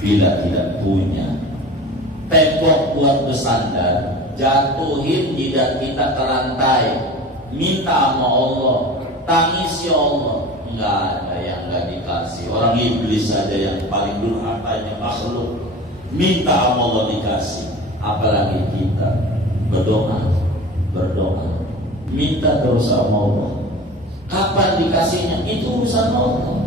bila tidak punya tembok buat bersandar, jatuhin jidat kita ke lantai, minta sama Allah, tangis ya Allah, nggak ada yang nggak dikasih. Orang iblis saja yang paling durhakanya makhluk minta sama Allah dikasih, apalagi kita berdoa, minta terus sama Allah. Kapan dikasihnya itu urusan Allah.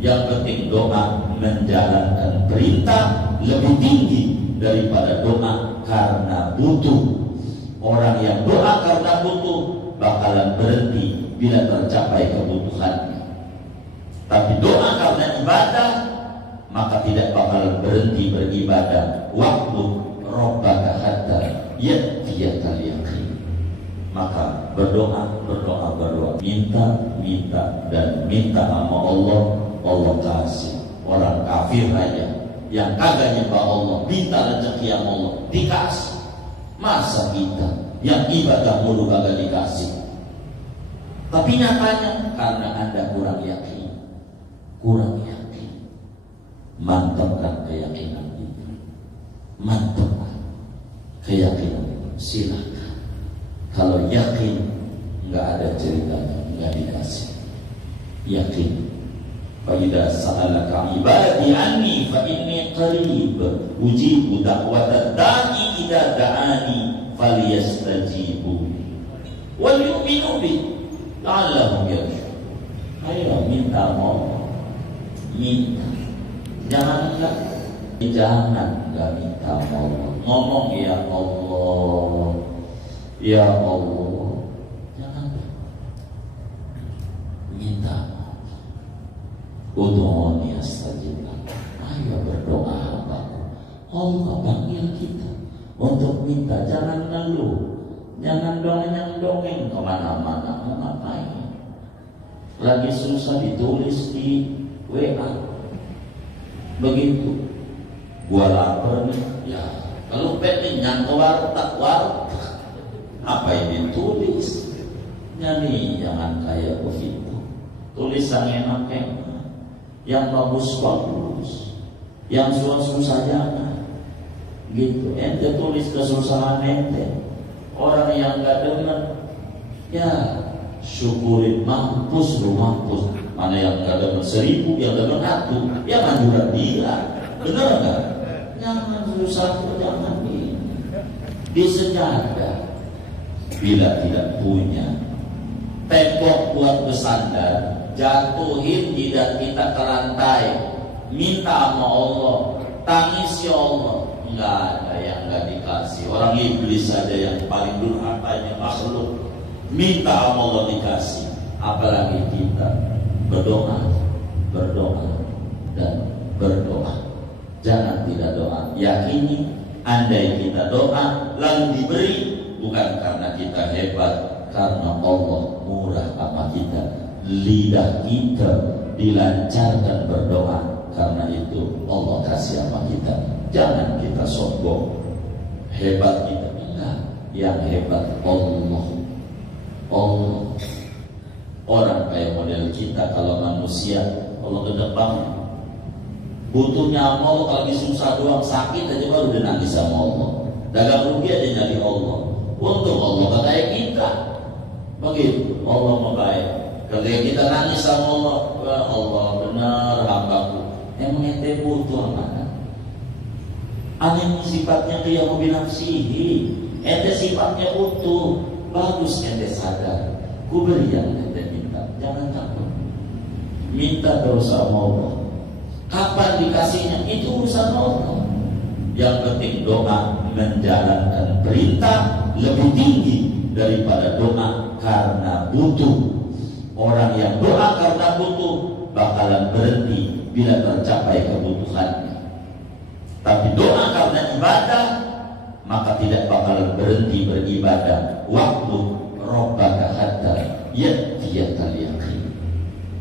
Yang penting doa menjalankan perintah lebih tinggi daripada doa karena butuh. Orang yang doa karena butuh bakalan berhenti bila tercapai kebutuhannya. Tapi doa karena ibadah maka tidak bakalan berhenti beribadah. Waktu rabbaka hatta ya'tiyakal yaqin. Maka berdoa, minta dan minta sama Allah, Allah kasih. Orang kafir aja yang kagak nyembah Allah, minta rezeki sama Allah, dikasih. Masa kita yang ibadah mulu kagak dikasih? Tapi nyatanya karena Anda kurang yakin. Mantapkan keyakinan itu. Mantapkan keyakinan itu. Silakan. Kalau yakin nggak ada ceritanya, nggak dikasih. Yakin. Fa'idha sa'alaka ibadi anni fa'inni qarib ujibu da'watad da'i idza da'ani falyastajibu wal yu'minu bi la'allahum yarshudun. Ayo minta Allah, minta. Jangan enggak minta Allah. Ngomong ya Allah, ya Allah. Jangan minta. Ud'uni astajib lakum. Ayo berdoa hambaku. Allah panggil kita untuk minta. Jangan ngeluh, jangan dongeng kemana-mana. Mau ngapain? Lagi susah ditulis di WA. Begitu. Gua lapar nih. Ya, kalau pengen nyantawar tak war. Apa yang ditulis? Jadi jangan kayak begitu. Tulisan enak-enak, yang bagus-bagus, yang susah-susah jangan. Gitu. Ente tulis kesusahan ente. Orang yang gak dengar, ya syukurin, mampus lu mampus. Mana yang gak dengar 1000, yang dengar 1, ya manjuran dia. Bener gak? Jangan susah, jangan ini. Disejadah. Bila tidak punya tembok buat bersandar, jatuhin jidat kita ke lantai, minta sama Allah, tangis ya Allah, nggak ada yang nggak dikasih. Orang iblis saja yang paling durhakanya makhluk minta sama Allah dikasih, apalagi kita berdoa dan berdoa. Jangan tidak doa. Yakini andai kita doa lalu diberi, bukan karena kita hebat, karena Allah murah sama kita. Lidah kita dilancarkan berdoa, karena itu Allah kasih sama kita. Jangan kita sombong hebat kita, enggak. Yang hebat Allah. Orang kayak model kita, kalau manusia Allah gede banget, butuhnya sama Allah. Kalau susah doang, sakit aja baru dia nangis sama Allah. Dagang rugi aja nyari Allah. Untung Allah gak kayak kita. Begitu Allah mau baik. Ketika kita nangis sama Allah, ya Allah benar hambaku. Emang ente butuh apa? Aneh sifatnya dia mau binafsihi. Ente sifatnya utuh. Bagus ente sadar. Ku beri yang ente minta. Jangan takut. Minta terus sama Allah. Kapan dikasihnya itu urusan Allah. Yang penting doa menjalankan perintah lebih tinggi daripada doa karena butuh. Orang yang doa karena butuh bakalan berhenti bila tercapai kebutuhannya. Tapi doa karena ibadah maka tidak bakalan berhenti beribadah. Waktu rabbaka hatta ya'tiyakal yaqin.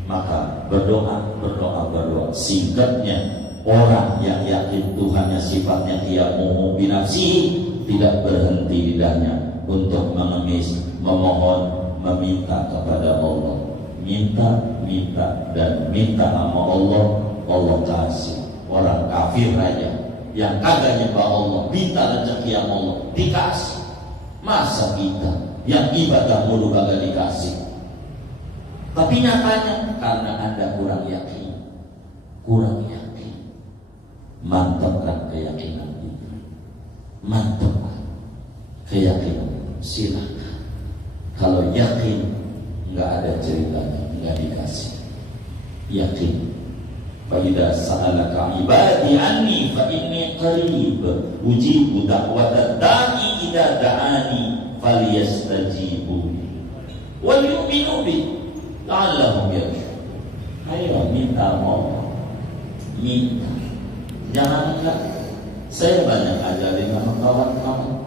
Maka berdoa. Singkatnya, orang yang yakin Tuhannya sifatnya dia mau binafsihi, tidak berhenti lidahnya untuk mengemis, memohon, meminta kepada Allah. Minta dan minta sama Allah, Allah kasih. Orang kafir aja yang kagak nyembah Allah minta rezeki yang Allah dikasih. Masa kita yang ibadah mulu kagak dikasih? Tapi nyatanya karena Anda kurang yakin. Mantapkan keyakinan itu. Mantapkan keyakinan. Silakan. Kalau yakin nggak ada ceritanya, nggak dikasih. Yakin. Fa'idha sa'alaka ibadi anni fa'inni qarib ujibu da'wata da'i idza da'ani falyastajibu wal yu'minu bi la'allahum yarshudun. Ayo minta mau, minta. Jangan enggak. Saya banyak ajarin sama kawan-kawan.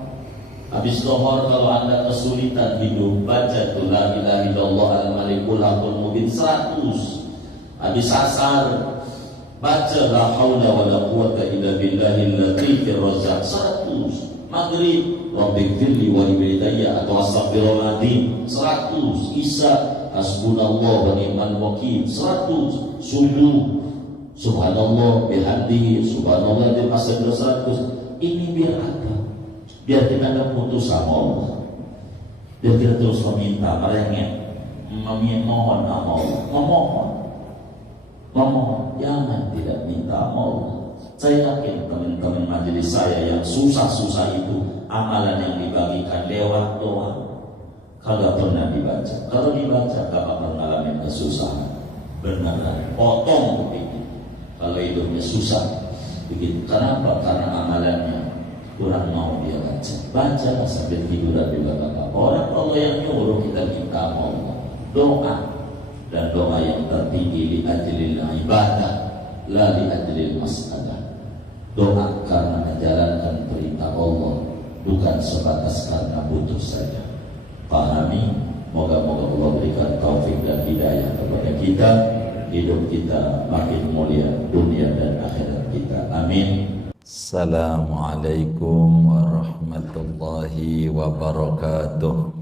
Habis zuhur kalau Anda kesulitan hidup, baca tu la ilaha illallah al-malikul haqqul mubin 100. Habis asar baca la haula wala quwata illa billahil latifir razzaq 100. Maghrib rabbighfirli wa liwalidayya atau astaghfirullahaladzim 100. Isya hasbunallah wa ni'mal wakil 100. Subuh subhanallah bihamdihi subhanallah dan astaghfirullah 100. Ini biar apa? Biar kita enggak putus sama Allah. Biar kita terus meminta, memohon sama Allah, memohon, jangan tidak minta sama Allah. Saya yakin teman-teman majelis saya yang susah-susah itu amalan yang dibagikan lewat doa kagak pernah dibaca. Kalau dibaca gak akan mengalami kesusahan. Beneran potong begitu. Kalau hidupnya susah begitu. Kenapa? Karena amalannya kurang mau dia baca. Baca sambil tiduran juga gak apa-apa. Orang Allah yang nyuruh kita minta Allah doa. Dan doa yang tertinggi li ajlil ibadah la li ajlil mas'alah. Doa karena menjalankan perintah Allah, bukan sebatas karena butuh saja. Pahami, moga-moga Allah berikan taufik dan hidayah kepada kita, hidup kita makin mulia dunia dan akhirat kita. Amin. Assalamualaikum warahmatullahi wabarakatuh.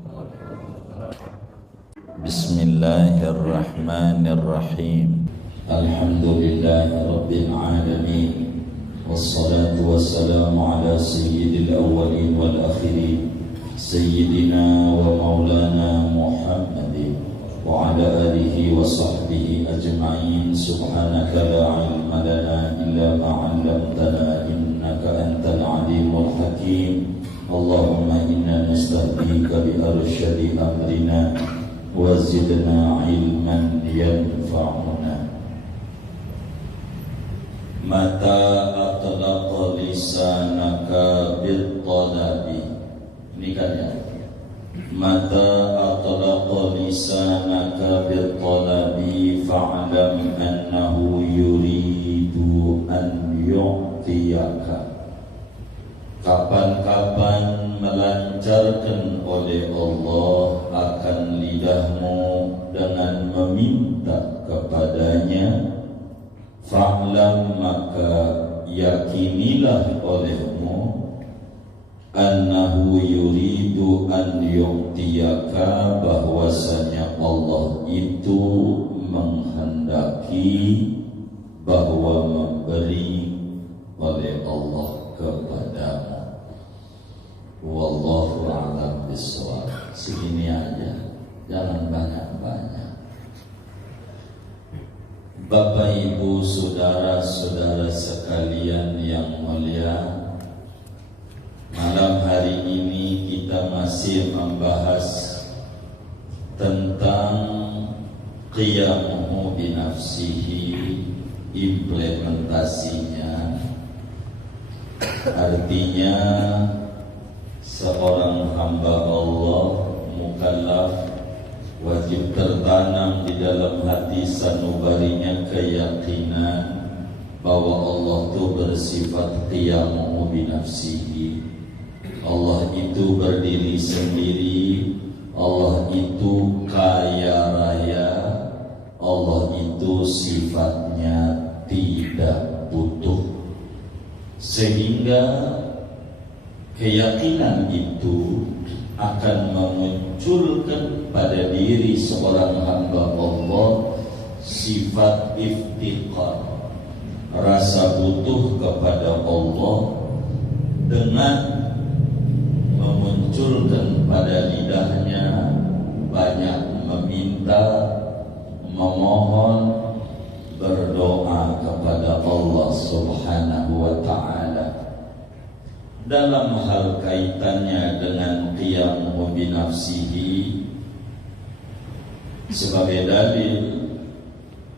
Bismillahirrahmanirrahim. Alhamdulillahirabbil alamin. Wassalatu wassalamu ala sayyidil awwalin wal akhirin sayyidina wa maulana Muhammadin wa ala alihi wa sahbihi ajma'in. Subhanaka la ilma lana illa ma 'allamtana innaka antal alimul hakim. Allahumma inna nastahdika bi arsyadi amrina wa zidna ilman yanfa'una. Mata atlaqa lisanaka bil-talabi. Ini kan ya. Mata atlaqa lisanaka bil-talabi fa'lam annahu yuridu an yu'tiyaka. Kapan-kapan melancarkan oleh Allah akan lidahmu dengan meminta kepadanya, fa'lam maka yakinilah olehmu annahu yuridu an yu'tiyaka, bahwasanya Allah itu menghendaki bahwa memberi oleh Allah kepadamu. Wallahu a'lam bishawab. Segini aja, jangan banyak-banyak. Bapak, Ibu, saudara-saudara sekalian yang mulia, malam hari ini kita masih membahas tentang qiyamuhu binafsihi, implementasinya. Artinya seorang hamba Allah mukallaf wajib tertanam di dalam hati sanubarinya keyakinan bahwa Allah itu bersifat qiyamuhu binafsihi. Allah itu berdiri sendiri, Allah itu kaya raya, Allah itu sifatnya tidak butuh. Sehingga keyakinan itu akan memunculkan pada diri seorang hamba Allah sifat iftiqar. rasa butuh kepada Allah dengan memunculkan pada lidahnya banyak meminta, memohon, berdoa kepada Allah Subhanahu wa ta'ala dalam hal kaitannya dengan qiyamuhu binafsihi, sebagai dalil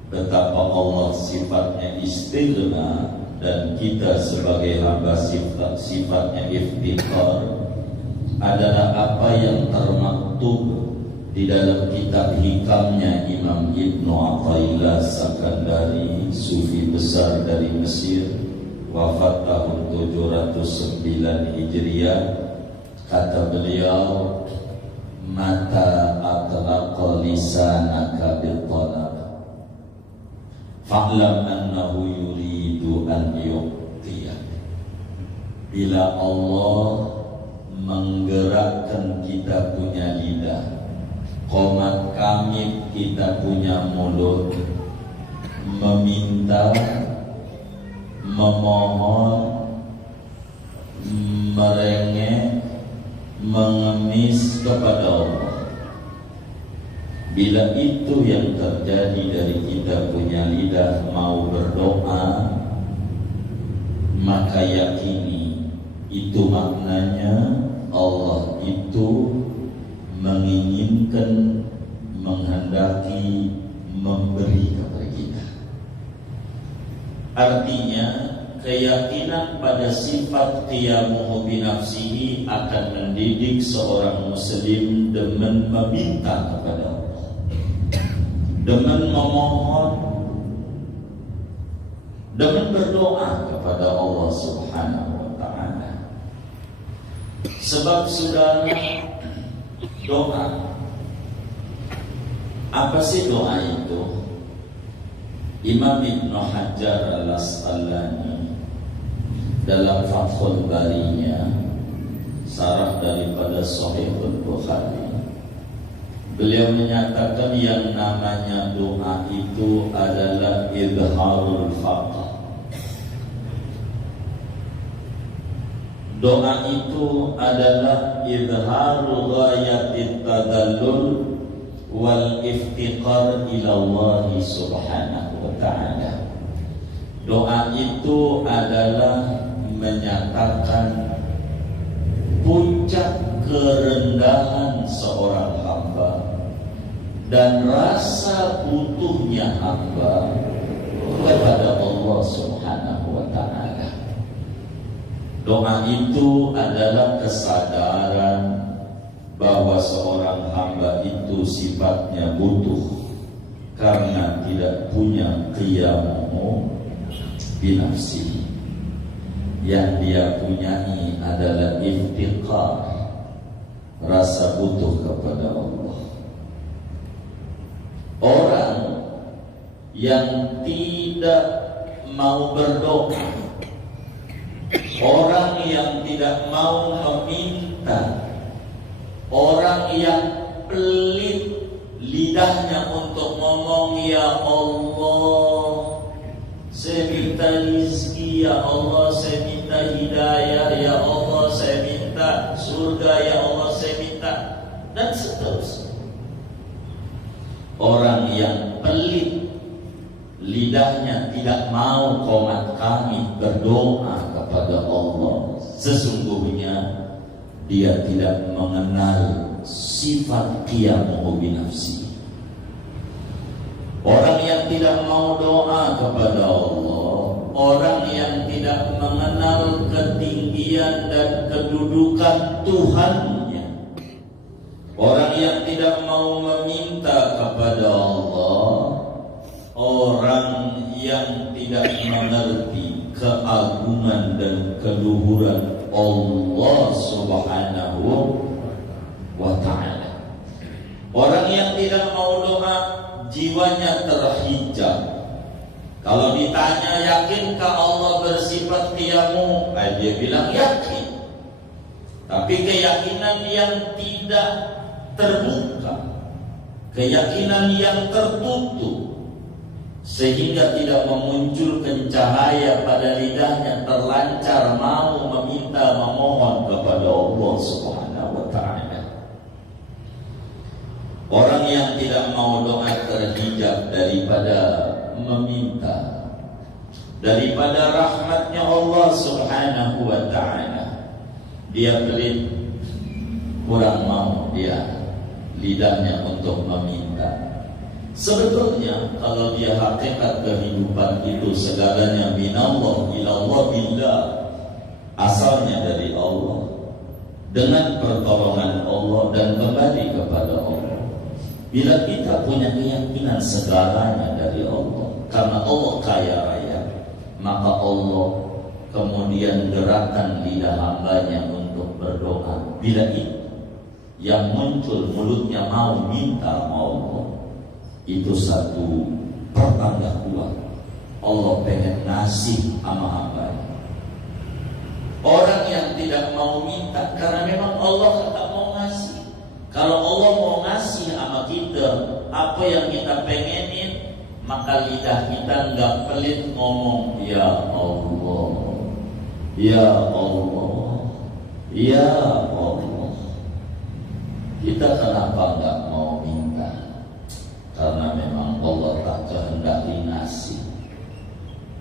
betapa Allah sifatnya istighna dan kita sebagai hamba sifatnya iftiqar adalah apa yang termaktub di dalam kitab hikamnya Imam Ibnu Athaillah Sakandari, sufi besar dari Mesir, wafat tahun 709 Hijriah. Kata beliau, mata atlaqa lisanaka bil-talab fa'lam annahu yuridu an yuqtiyak. Bila Allah menggerakkan kita punya lidah, qomat kamit kita punya mulut, meminta, memohon, merengek, mengemis kepada Allah. Bila itu yang terjadi dari kita punya lidah mau berdoa, maka yakini itu maknanya Allah itu menginginkan, menghendaki, memberi kepada kita. Artinya keyakinan pada sifat qiyamuhu binafsihi akan mendidik seorang muslim demen meminta kepada Allah, demen memohon, demen berdoa kepada Allah Subhanahu wa ta'ala. Sebab saudara, doa, apa sih doa itu? Imam Ibnu Hajar Al-Asqalani dalam Fathul Barinya, sarah daripada Sahihul Bukhari, beliau menyatakan yang namanya doa itu adalah idharul faqr. Doa itu adalah idharul ghayatit tadallul wal iftiqar ila Allah Subhanahu wa ta'ala. Doa itu adalah menyatakan puncak kerendahan seorang hamba dan rasa butuhnya hamba kepada Allah Subhanahu wa ta'ala. Doa itu adalah kesadaran bahwa seorang hamba itu sifatnya butuh karena tidak punya qiyamuhu binafsihi. Yang dia punyai adalah iftiqar, rasa butuh kepada Allah. Orang yang tidak mau berdoa, orang yang tidak mau meminta, orang yang pelit lidahnya untuk ngomong, ya Allah saya minta rizki, ya Allah saya minta hidayah, ya Allah saya minta surga, ya Allah saya minta, dan seterusnya. Orang yang pelit lidahnya tidak mau qomat kami berdoa kepada Allah, sesungguhnya dia tidak mengenal sifat qiyamuhu binafsi. Orang yang tidak mau doa kepada Allah, orang yang tidak mengenal ketinggian dan kedudukan Tuhannya, orang yang tidak mau meminta kepada Allah, orang yang tidak mengerti keagungan dan keluhuran Allah Subhanahu wa ta'ala. Orang yang tidak mau doa, jiwanya terhijab. Kalau ditanya yakinkah Allah bersifat qiyamu, dia bilang yakin. Tapi keyakinan yang tidak terbuka, keyakinan yang tertutup, sehingga tidak memunculkan cahaya pada lidahnya, terlancar mau meminta memohon kepada Allah Subhanahu wa ta'ala. Orang yang tidak mau doa terhijab daripada meminta, daripada rahmatnya Allah Subhanahu wa ta'ala. Dia pelit, kurang mau dia lidahnya untuk meminta. Sebetulnya kalau dia hakikat kehidupan itu segalanya minallah ilallah billah, asalnya dari Allah, dengan pertolongan Allah dan kembali kepada Allah. Bila kita punya keyakinan segalanya dari Allah, karena Allah kaya raya, maka Allah kemudian gerakan lidah hambanya untuk berdoa. Bila itu yang muncul mulutnya mau minta Allah, itu satu pertanda kuat Allah pengen ngasih sama hambanya. Orang yang tidak mau minta karena memang Allah tak mau ngasih. Kalau Allah mau ngasih sama kita apa yang kita pengenin, maka lidah kita nggak pelit ngomong ya Allah, ya Allah, ya Allah. Kita kenapa nggak mau minta? Karena memang Allah tak kehendaki ngasih.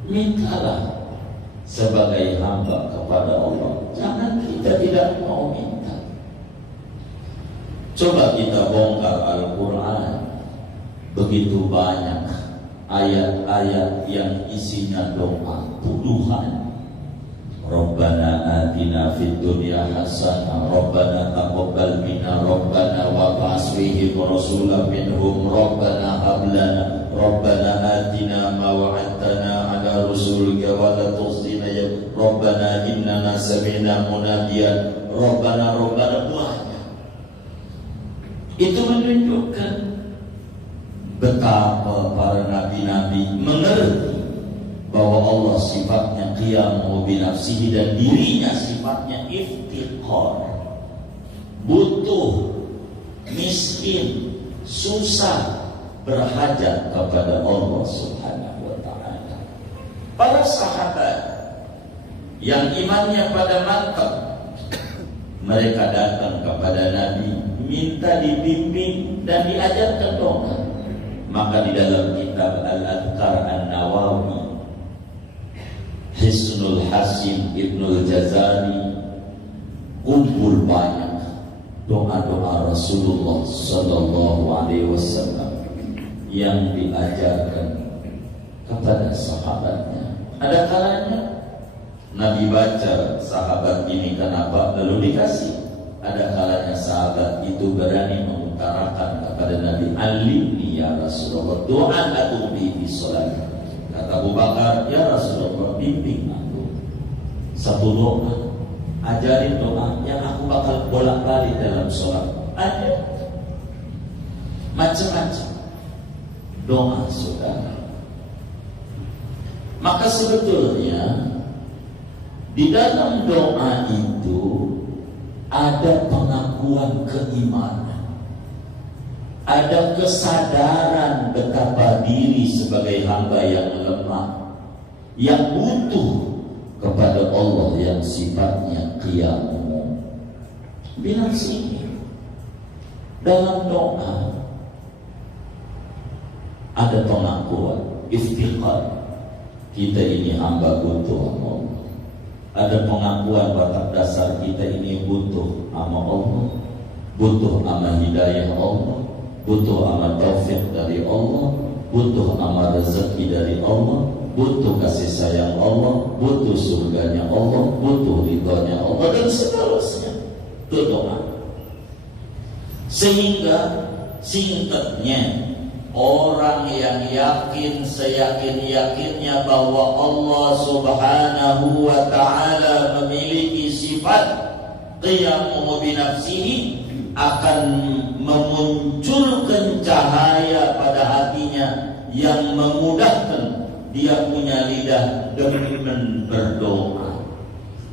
Mintalah sebagai hamba kepada Allah. Jangan kita tidak mau minta. Coba kita bongkar Al-Quran. Begitu banyak ayat-ayat yang isinya doa, puluhan. Rabbana atina fid dunya hasanah, Rabbana taqabbal minna, Rabbana wab'ats fihim rasulan minhum, Rabbana hab lana, Rabbana atina ma wa'adtana ala rusulika wa la tukhzina ya Rabbana innana sami'na munadiyan, Rabbana banyak. Itu menunjukkan betapa para nabi-nabi mengerti bahwa Allah sifatnya qiyamu binafsihi dan dirinya sifatnya iftiqar, butuh, miskin, susah, berhajat kepada Allah Subhanahu wa ta'ala. Para sahabat yang imannya pada mantap, mereka datang kepada Nabi minta dibimbing dan diajarkan doa. Maka di dalam kitab Al-Adhkar An-Nawawi, Hisnul Hasim Ibnul Jazari kumpul banyak doa-doa Rasulullah Sallallahu Alaihi Wasallam yang diajarkan kepada sahabatnya. Ada kalanya Nabi baca sahabat ini kenapa lalu dikasih. Ada kalanya sahabat itu berani mengutarakan kepada Nabi, alimni ya Rasulullah doa atuh bi sholat. Kata Abu Bakar, ya Rasulullah bimbing aku satu doa, ajarin doa yang aku bakal bolak-balik dalam sholat. Ada macam-macam doa saudara. Maka sebetulnya di dalam doa itu ada pengakuan keimanan, ada kesadaran betapa diri sebagai hamba yang lemah, yang butuh kepada Allah yang sifatnya qiyamu binafsihi. Dalam doa ada pengakuan iftiqar, kita ini hamba butuh sama Allah. Ada pengakuan batas dasar kita ini butuh sama Allah, butuh sama hidayah Allah, butuh amal taufik dari Allah, butuh amal rezeki dari Allah, butuh kasih sayang Allah, butuh surganya Allah, butuh ridhonya Allah, dan seterusnya. Itu doa. Sehingga singkatnya, orang yang yakin seyakin-yakinnya bahwa Allah Subhanahu wa ta'ala memiliki sifat qiyamu binafsihi akan memunculkan cahaya pada hatinya yang memudahkan dia punya lidah demen berdoa,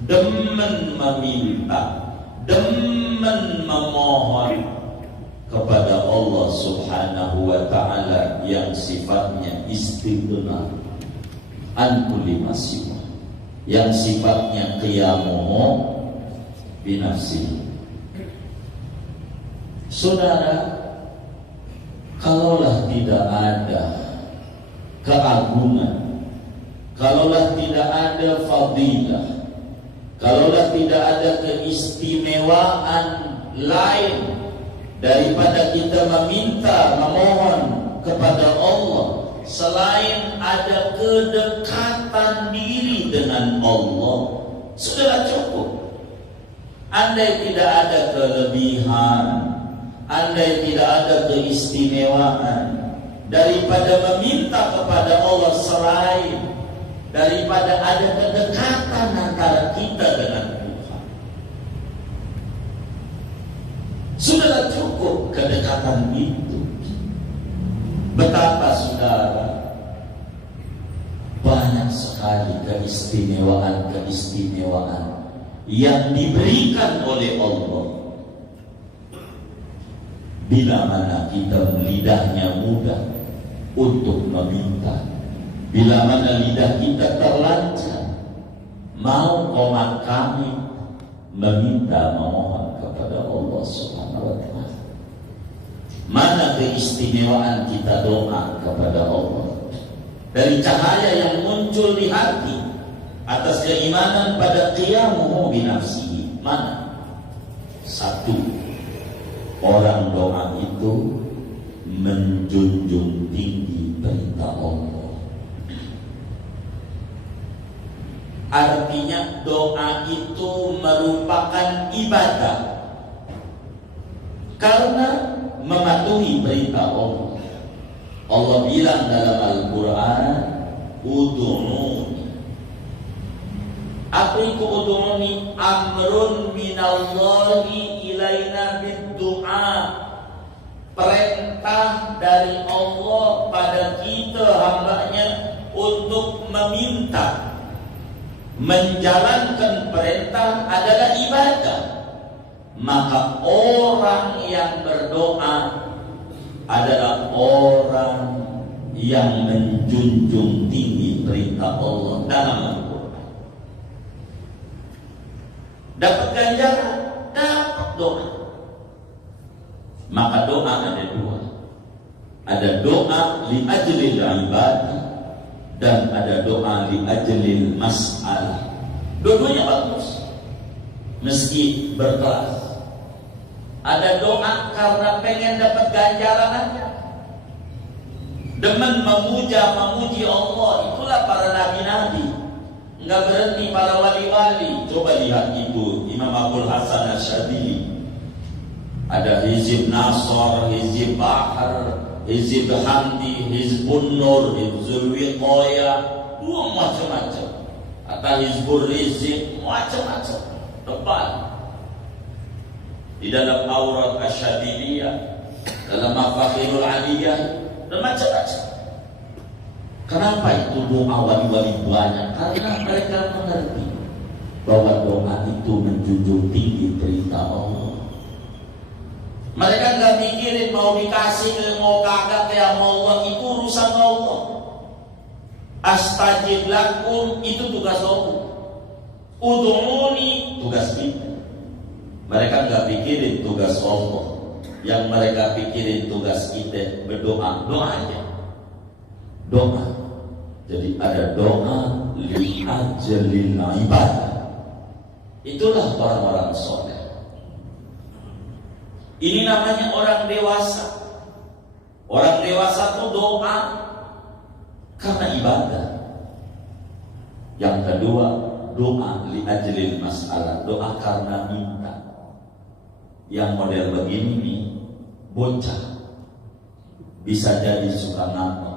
demen meminta, demen memohon kepada Allah Subhanahu wa ta'ala yang sifatnya istighna an kulli ma siwa, yang sifatnya qiyamuhu binafsihi. Saudara, kalaulah tidak ada keagungan, kalaulah tidak ada fadilah, kalaulah tidak ada keistimewaan lain daripada kita meminta, memohon kepada Allah selain ada kedekatan diri dengan Allah, sudah cukup. Andai tidak ada kelebihan, andai tidak ada keistimewaan daripada meminta kepada Allah selain daripada ada kedekatan antara kita dengan Tuhan, sudah cukup kedekatan itu. Betapa saudara banyak sekali keistimewaan yang diberikan oleh Allah bila mana kita lidahnya mudah untuk meminta, bila mana lidah kita terlancar mau komat kami meminta, memohon kepada Allah Subhanahu wa ta'ala. Mana keistimewaan kita doa kepada Allah dari cahaya yang muncul di hati atas keimanan pada qiyamuhu binafsihi. Mana? Satu, orang doa itu menjunjung tinggi perintah Allah. Artinya doa itu merupakan ibadah karena mematuhi perintah Allah. Allah bilang dalam Al-Quran, ud'uni. Apa itu ud'uni? Amrun minallahi ilaina bid-du'a. Perintah dari Allah pada kita hambanya untuk meminta. Menjalankan perintah adalah ibadah. Maka orang yang berdoa adalah orang yang menjunjung tinggi perintah Allah dalam Al-Quran. Dapat ganjaran, dapat doa. Maka doa ada dua. Ada doa li ajlil ibadah dan ada doa li ajlil mas'alah. Dua-duanya bagus, meski berkelas. Ada doa karena pengen dapat ganjaran aja, demen memuji Allah. Itulah para nabi-nabi, nggak berhenti para wali-wali. Coba lihat itu Imam Abdul Hasan Asyadili, ada Hizib Nasr, Hizib Bahar, Hizib Hamdi, Hizbun Nur, Hizbul Wiqaya, macam-macam. Atau Hizbul Rizq, macam-macam. Tebal. Di dalam Aurat Asyadiliyah, dalam Mafakhirul Aliyah, dan macam-macam. Kenapa itu doa wali-wali banyak? Karena mereka mengerti bahwa doa itu menjunjung tinggi perintah Allah. Mereka nggak mikirin mau dikasih, mau kagak kayak Allah, itu urusan Allah. Astajib lakum itu tugas Allah. Ud'uni tugas kita. Mereka nggak pikirin tugas Allah. Yang mereka pikirin tugas kita berdoa. Doa aja. Doa. Jadi ada doa li ajlil ibadah. Itulah orang-orang soleh. Ini namanya orang dewasa. Orang dewasa itu doa karena ibadah. Yang kedua, doa li ajlil masalah, doa karena minta. Yang model begini nih, bocah bisa jadi suka ngambek.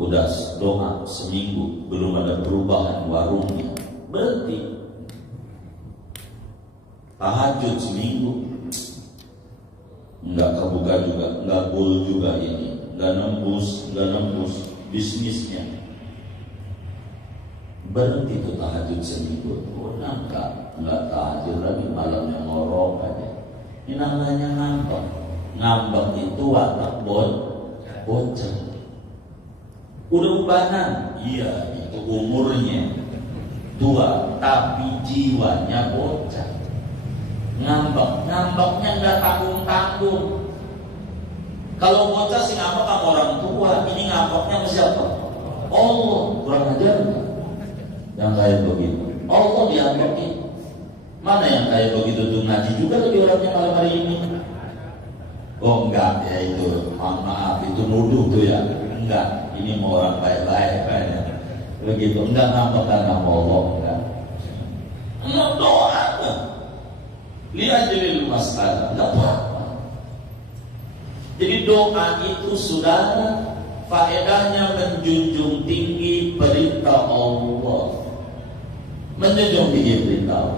Udah doa seminggu belum ada perubahan warungnya, berhenti. Tahajud seminggu nggak kebuka juga, nggak goal juga ini, nggak nembus bisnisnya. berhenti tuh tahajud seminggu. Enggak tahajud lagi, malamnya ngorok aja. Ini namanya ngambek. Ngambek itu watak bocah. Udah ubanan, iya itu umurnya tua, tapi jiwanya bocah. Ngambeknya nggak tanggung-tanggung. Kalau bocah sih ngambek sama orang tua, ini ngambeknya sama siapa? Allah, kurang ajar. Yang kayak begitu, Allah diambekin. Mana yang kayak begitu tuh ngaji juga lagi orangnya malam hari ini? Oh enggak ya itu, maaf itu nuduh tuh ya. Enggak, ini mau orang baik-baik kayaknya. Begitu, enggak ngambek karena Allah, enggak. Enggak doa. Lihat jadi masalah, enggak apa-apa. Jadi doa itu saudara, faedahnya menjunjung tinggi perintah Allah. Menjunjung tinggi perintah Allah.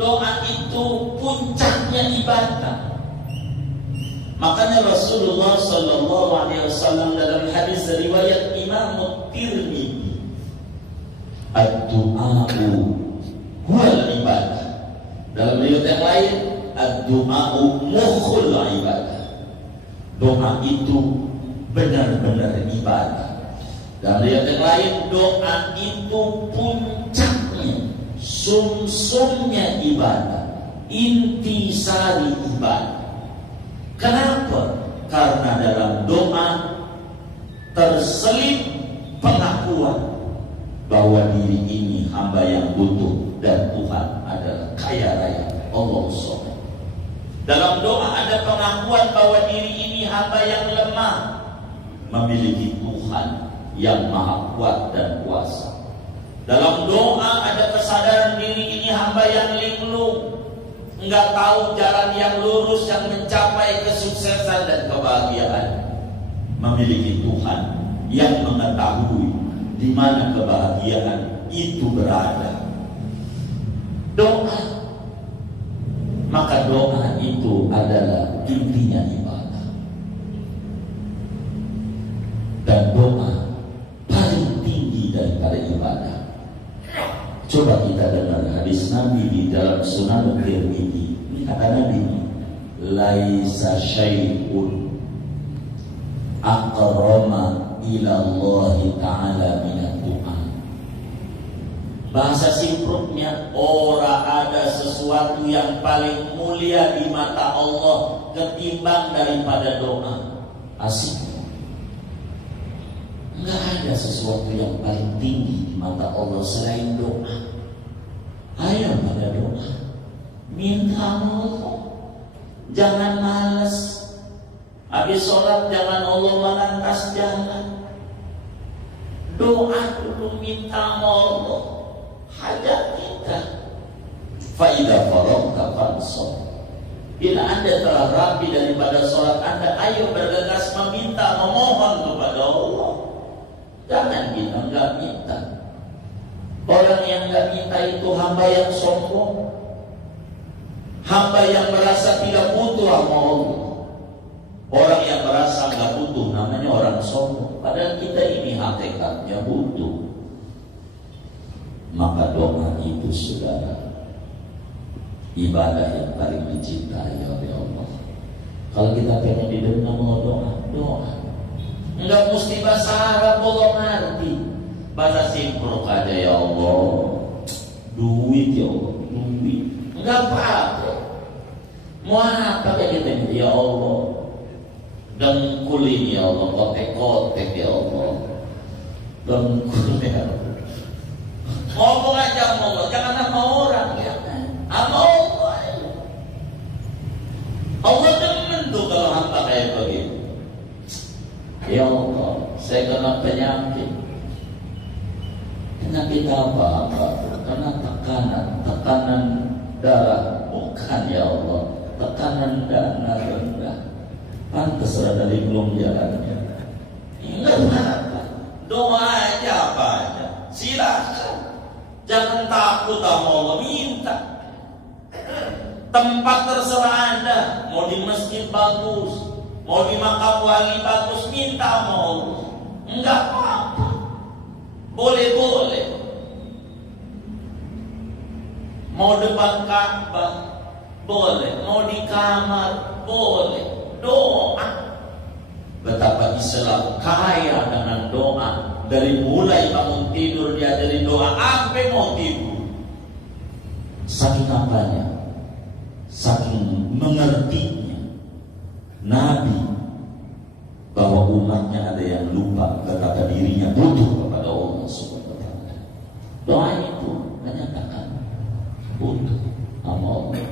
Doa itu puncaknya ibadah. Makanya Rasulullah Sallallahu Alaihi Wasallam dalam hadis riwayat Imam Tirmidzi, ad-du'a'u huwal ibadah. Dalam riwayat yang lain, ad-du'a'u mukhul ibadah. Doa itu benar-benar ibadah. Dalam riwayat yang lain, doa itu puncaknya, sumsumnya ibadah, intisari ibadah. Kenapa? Karena dalam doa terselip pengakuan bahwa diri ini hamba yang butuh dan Tuhan adalah kaya raya Allah SWT. Dalam doa ada pengakuan bahwa diri ini hamba yang lemah, memiliki Tuhan yang maha kuat dan kuasa. Dalam doa ada kesadaran diri ini hamba yang linglung, enggak tahu jalan yang lurus yang mencapai kesuksesan dan kebahagiaan. Memiliki Tuhan yang mengetahui di mana kebahagiaan itu berada. Doa, maka doa itu adalah intinya ibadah. Dan doa paling tinggi daripada ibadah. Coba kita dengar hadis Nabi di dalam Sunan Tirmidzi. Ini kata Nabi, laisa syai'un aqrama ila Allah Ta'ala minad du'a. Bahasa simpruknya, ora ada sesuatu yang paling mulia di mata Allah ketimbang daripada doa. Asik. Enggak ada sesuatu yang paling tinggi di mata Allah selain doa. Ayo pada doa, minta Allah, jangan malas. Habis sholat jangan Allah melantas jalan. Doa dulu, minta Allah hajat kita. Faidah faragta fansab. Bila anda telah rapi daripada sholat anda, ayo bergegas meminta, memohon kepada Allah. Jangan kita enggak minta. Orang yang enggak minta itu hamba yang sombong, hamba yang merasa tidak butuh sama Allah. Orang yang merasa enggak butuh namanya orang sombong. Padahal kita ini hakikatnya butuh. Maka doa itu saudara, ibadah yang paling dicintai oleh Allah. Kalau kita pengen didengar mau doa. Enggak mesti bahasa Arab, Allah ngerti. Bahasa simpruk aja, ya Allah, duit ya Allah, duit. Enggak apa-apa. Mau apa kayak gitu, ya Allah, dengkul ini ya Allah, kotek-kotek ya Allah, dengkul ya Allah. Ngomong aja sama Allah, jangan sama orang ya. Sama Allah. Allah demen tuh kalau hamba kayak begitu. Ya Allah, saya kena penyakit. Penyakit apa? Karena tekanan darah. Bukan ya Allah, tekanan darah rendah. Pantes rada linglung jalannya. Enggak apa-apa, doa aja apa aja, silakan. Jangan takut sama Allah, minta. Tempat terserah anda, mau di masjid bagus, mau di makam wali bagus, minta sama Allah. Enggak apa-apa. Boleh mau depan Ka'bah boleh, mau di kamar boleh. Doa. Betapa Islam kaya dengan doa. Dari mulai bangun tidur diajari doa sampai mau tidur. Saking apanya? Saking mengertinya Nabi bahwa umatnya ada yang lupa betapa dirinya butuh kepada Allah Subhanahu wa taala. Doa itu menyatakan butuh sama Allah.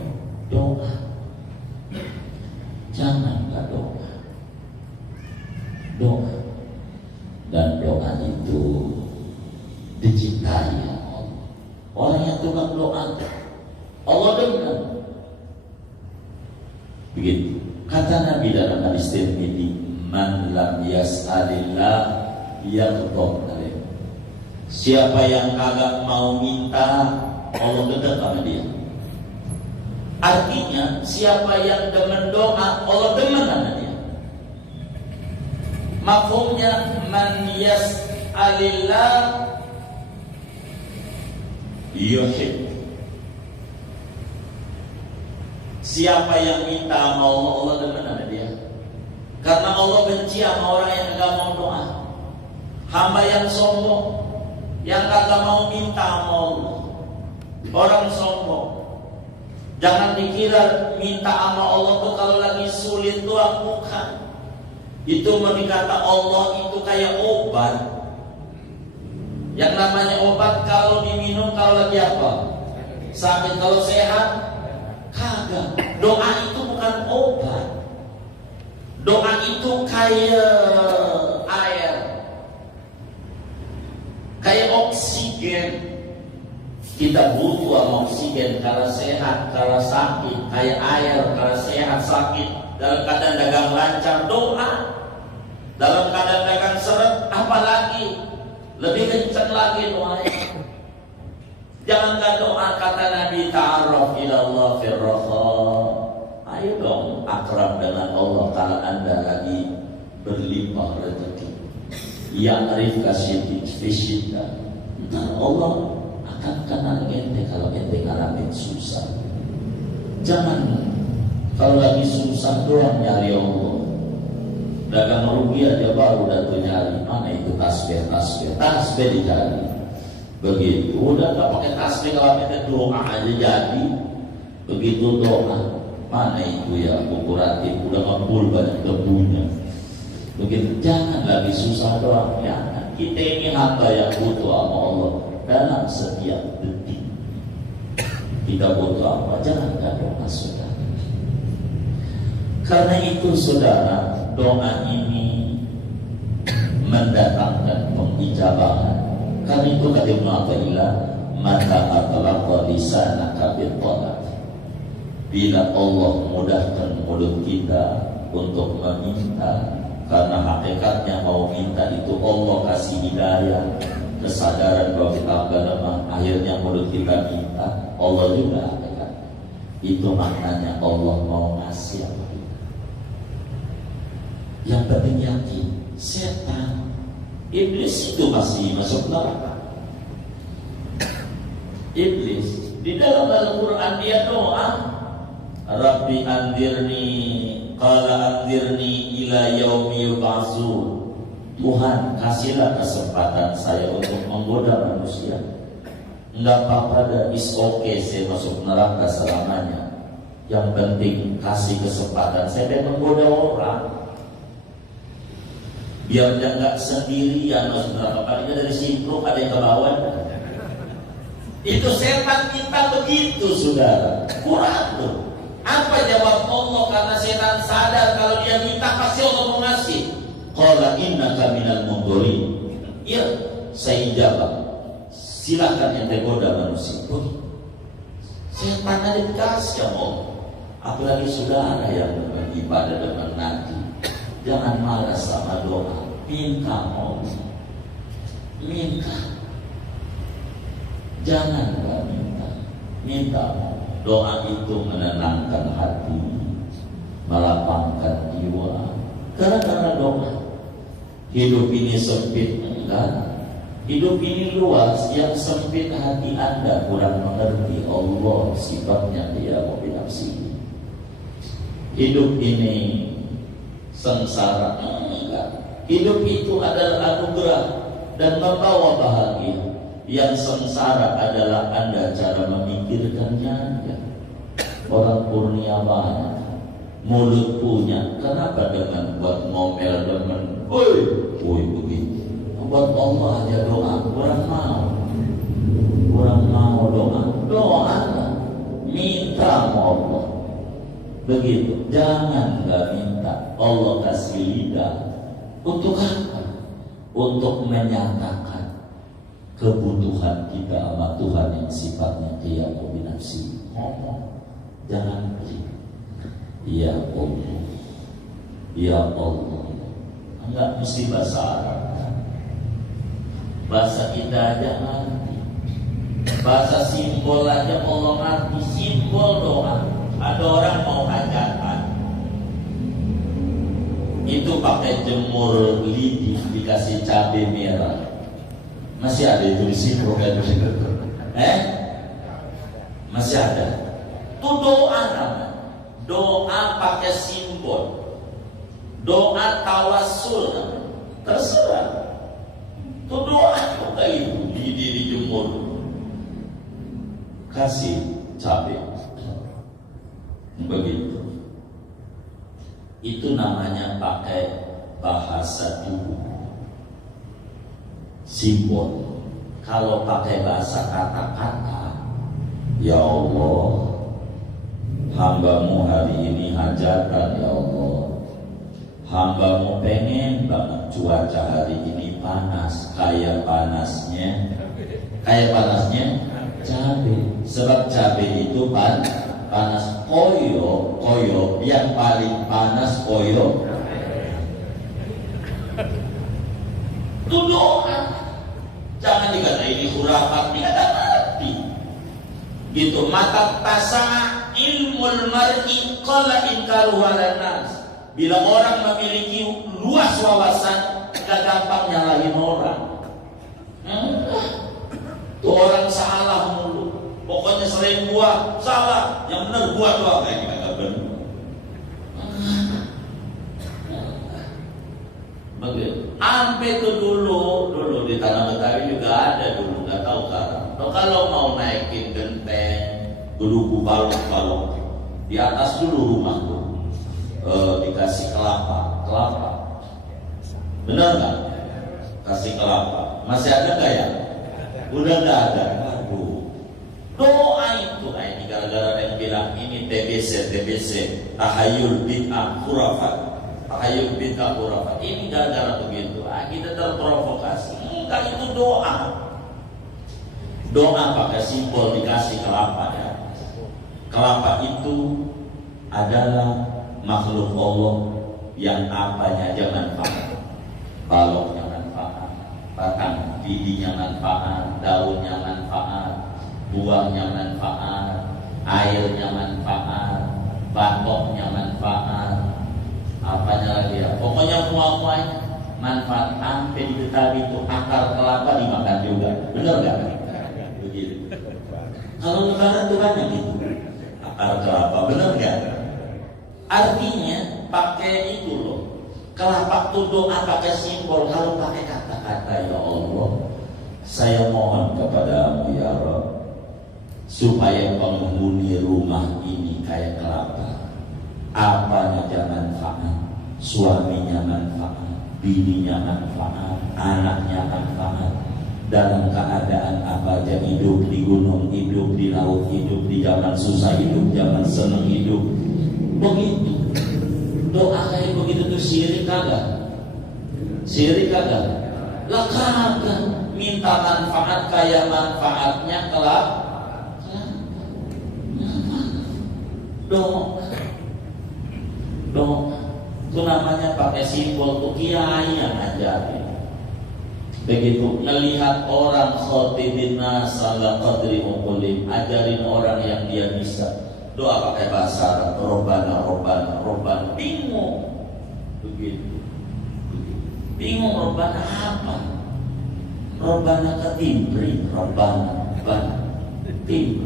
Doa. Janganlah doa. Doa. Dan doa itu dicintai Allah. Orang yang tukang doa Allah dengar. Begitu. Kata Nabi dalam hadis Tirmidzi, "Man lam yas'alillah yaghdab alaih." Siapa yang kagak mau minta, Allah dekat sama dia. Artinya, siapa yang demen doa, Allah demen sama dia. Mafhumnya, man yas'alillah yuhib. Siapa yang minta sama Allah, Allah demen sama dia. Karena Allah benci sama orang yang enggak mau doa. Hamba yang sombong, yang kagak mau minta sama Allah. Orang sombong. Jangan dikira minta sama Allah tuh kalau lagi sulit doang, bukan. Itu mau dikata Allah itu kayak obat. Yang namanya obat kalau diminum kalau lagi apa? Sakit. Kalau sehat kagak. Doa itu bukan obat. Doa itu kayak air, kayak oksigen. Kita butuh sama oksigen kalau sehat, kalau sakit. Kayak air kalau sehat, sakit. Dalam keadaan dagang lancar, doa. Dalam keadaan dagang seret, apalagi lebih kencang lagi doanya. Janganlah doa, kata Nabi, ta'arraf ilallah firraha. Ayo dong akrab dengan Allah kalau anda lagi berlimpah rezeki. Yang arif kasih fisita. Ntar Allah akan kenal ente kalau ente ngalamin susah. Jangan kalau lagi susah doang nyari Allah. Dagang rugi aja baru datu nyari. Mana itu tasbih dicari. Begitu, udah gak pakai tasbih kalau ente doa aja jadi. Begitu doa, mana itu ya kukuratif, udah ngepul banyak debunya. Begitu, jangan lagi susah doang ya. Kita ini hamba yang butuh sama Allah dalam setiap detik. Kita butuh apa? Jangan gak doa saudara. Karena itu saudara, doa ini mendatangkan pengijabahan. Karena itu kata Ibnu Athaillah, mata atlaqa lisanaka bitalab. Bila Allah mudahkan mulut kita untuk meminta, karena hakikatnya mau minta itu Allah kasih hidayah, kesadaran bahwa kita agak lemah, akhirnya mulut kita minta, Allah juga hakikat. Itu maknanya Allah mau ngasih apa kita. Yang penting yakin, setan, iblis itu masih masuk neraka. Iblis di dalam Al-Quran dia doa, Rabbi andirni, qala andirni ila yaumi yub'atsun. Tuhan kasihlah kesempatan saya untuk menggoda manusia. Enggak apa-apa dah, is okay saya masuk neraka selamanya. Yang penting kasih kesempatan saya dan menggoda orang. Biar dia nggak sendirian masuk neraka. Palingnya dari simpul ada yang ke bawah. Itu setan minta begitu, saudara. Kurang tuh. Apa jawab Allah? Karena setan sadar kalau dia minta pasti Allah mau ngasih. Qala innaka minal mundzirin. Ya, saya jawab. Silakan ente goda manusia. Setan ada dikasih Allah. Apalagi saudara yang beribadah dengan Nabi. Jangan malas sama doa. Minta Allah. Minta. Jangan minta. Minta Allah. Doa itu menenangkan hati, melapangkan jiwa. Karena doa. Hidup ini sempit enggak. Hidup ini luas, yang sempit hati Anda kurang mengerti Allah sifatnya dia binafsi. Hidup ini sengsara, enggak. Hidup itu adalah anugerah dan membawa bahagia. Yang sengsara adalah Anda cara memikirkannya aja. Orang kurnia banyak, mulut punya, kenapa dengan buat ngomel dengan woi begitu. Buat Allah aja doa, kurang mau doa minta sama Allah. Begitu, jangan nggak minta. Allah kasih lidah untuk apa? Untuk menyatakan kebutuhan kita sama Tuhan yang sifatnya dia kombinasi. Ngomong, jangan beri. Ya Allah, ya Allah. Enggak mesti bahasa Arab. Bahasa kita aja ngerti, bahasa simbol aja Allah ngerti. Simbol doa. Ada orang mau hajatan, itu pakai jemur lidi dikasih cabai merah. Masih ada itu di sini program itu? Masih ada. Itu doa namanya. Doa pakai simbol. Doa tawassul namanya. Terserah. Itu doa juga itu dijemur. Kasih cabai. Begitu. Itu namanya pakai bahasa tubuh, simbol. Kalau pakai bahasa kata-kata, ya Allah, hamba-Mu hari ini hajatan, ya Allah. Hamba-Mu pengen banget cuaca hari ini panas, kayak panasnya cabai. Sebab cabai itu panas. Koyo yang paling panas koyo. Itu doa. Jangan dikata ini khurafat, dikata mati. Gitu. Mata tasa ilmul mar'i qala inkaru nas. Bila orang memiliki luas wawasan, gak gampang nyalahin orang. Tuh orang salah mulu. Pokoknya selain gua salah, yang benar gua doang. Kita nggak benar. Begitu. Ampe itu dulu di tanah Betawi juga ada dulu, nggak tahu sekarang. Kalau mau naikin genteng, dulu balok di atas dulu rumah tuh, dikasih kelapa. Benar nggak? Kasih kelapa. Masih ada nggak ya? Udah nggak ada. Doa itu, ini gara-gara yang bilang ini TBC, tahayul bid'ah khurafat. Ini gara-gara begitu. Kita terprovokasi. Enggak, itu doa. Doa pakai simbol dikasih kelapa ya. Kelapa itu adalah makhluk Allah yang apanya aja manfaat. Baloknya manfaat, batang bidinya manfaat, daunnya manfaat, buahnya manfaat, airnya manfaat, batoknya manfaat, apanya lagi ya, pokoknya muanya manfaat. Sampai di Betawi itu akar kelapa dimakan juga, benar nggak? Begitu. Kalau lebaran itu banyak gitu, akar kelapa, benar nggak? Artinya pakai itu loh, kelapa itu doa pakai simbol. Kalau pakai kata-kata, ya Allah, saya mohon kepadamu ya Rabb, supaya penghuni rumah ini kayak kelapa. Apanya jangan manfaat, suaminya manfaat, bininya manfaat, anaknya manfaat. Dalam keadaan apa aja, hidup di gunung, hidup di laut, hidup di zaman susah, hidup zaman senang, hidup begitu. Doa kayak begitu tuh syirik kagak? Lah kagak. Minta manfaat kayak manfaatnya kelapa. Doa itu namanya pakai simbol. Tuh kiai yang ngajarin. Begitu melihat orang khotibin nas ala qadri uqulim, ajarin orang yang dia bisa. Doa pakai bahasa Robbana. Bingung. Bingung Robbana apa? Robbana ketimbri, Robbana timbri.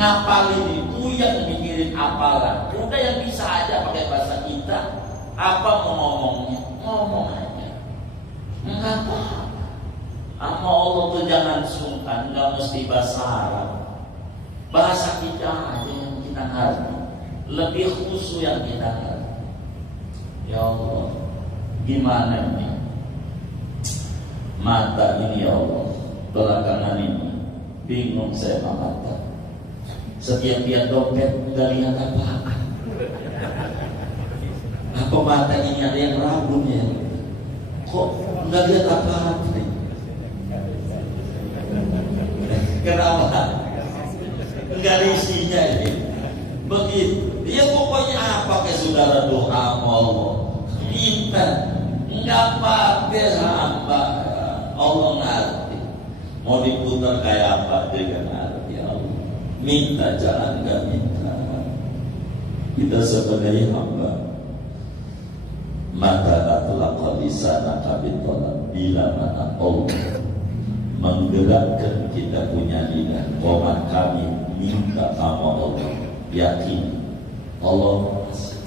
Ngapalin itu yang mikirin apalan. Udah yang bisa aja pakai bahasa kita. Apa mau ngomong aja. Enggak apa-apa. Sama Allah tuh jangan sungkan, nggak mesti bahasa Arab. Bahasa kita aja yang kita ngerti. Lebih khusyuk yang kita ngerti. Ya Allah, gimana ini? Mata ini ya Allah, belakangan ini bingung saya mata. Setiap lihat dompet nggak lihat apa-apa. Apa mata ini ada yang rabunnya? Kok nggak lihat apa-apa nih? Kenapa? Nggak ada isinya ini. Begitu. Ya pokoknya apa ke saudara doa Allah. Minta. Nggak apa-apa hamba. Allah ngerti. Mau diputar kayak apa dia ngerti Allah. Minta jangan nggak minta. Kita sebagai hamba. Maka atlaqa lisanaka bitolak. Bila mana Allah menggerakkan kita punya lidah, bahwa kami minta sama Allah, yakin Allah masih.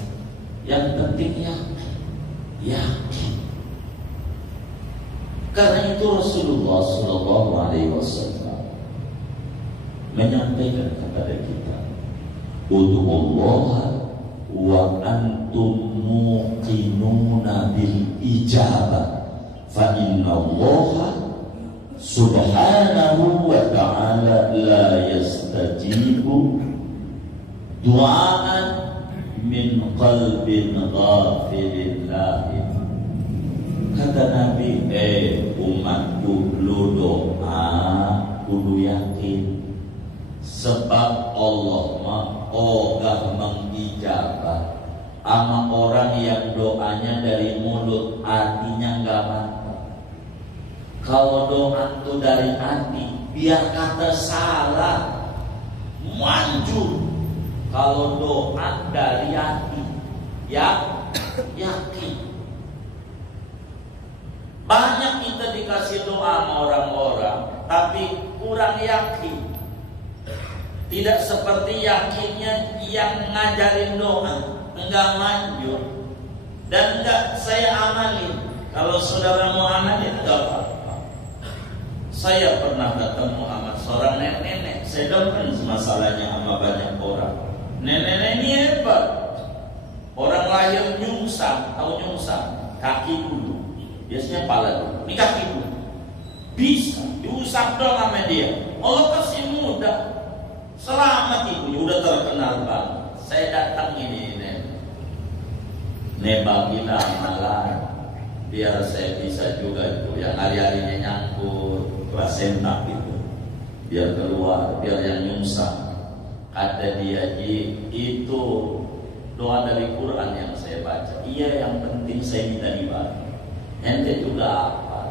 Yang penting yakin. Karena itu Rasulullah Shallallahu Alaihi Wasallam menyampaikan kepada kita, Ud'ullaha wa antum muqinuna bil ijabah, fa inna Allah Subhanahu wa ta'ala la yastajibu du'aan min qalbin ghafilin lahin. Kata Nabi, umatku, lu doa kudu yakin, sebab Allah ogah mengijabah sama orang yang doanya dari mulut, hatinya enggak mantap. Kalau doa itu dari hati, biar kata salah, manjur. Kalau doa dari hati, yakin. Banyak kita dikasih doa sama orang-orang, tapi kurang yakin. Tidak seperti yakinnya yang ngajarin doa, enggak manjur dan enggak saya amalin. Kalau saudara mau amalin, enggak apa-apa. Saya pernah ketemu sama seorang nenek. Saya dengar masalahnya sama banyak orang. Nenek ini hebat. Orang lahir nyungsang, tahu nyungsang? Kaki dulu. Biasanya kepala dulu. Ini kaki dulu. Bisa diusap dong sama dia. Allah kasih mudah. Selamat ibunya, udah terkenal banget. Saya datang ini nebangin amalan biar saya bisa juga itu yang hari-harinya nyangkut plasenta itu, biar keluar, biar yang nyungsang. Kata dia, itu doa dari Quran yang saya baca. Iya, yang penting saya minta dibantu. Ente juga apa?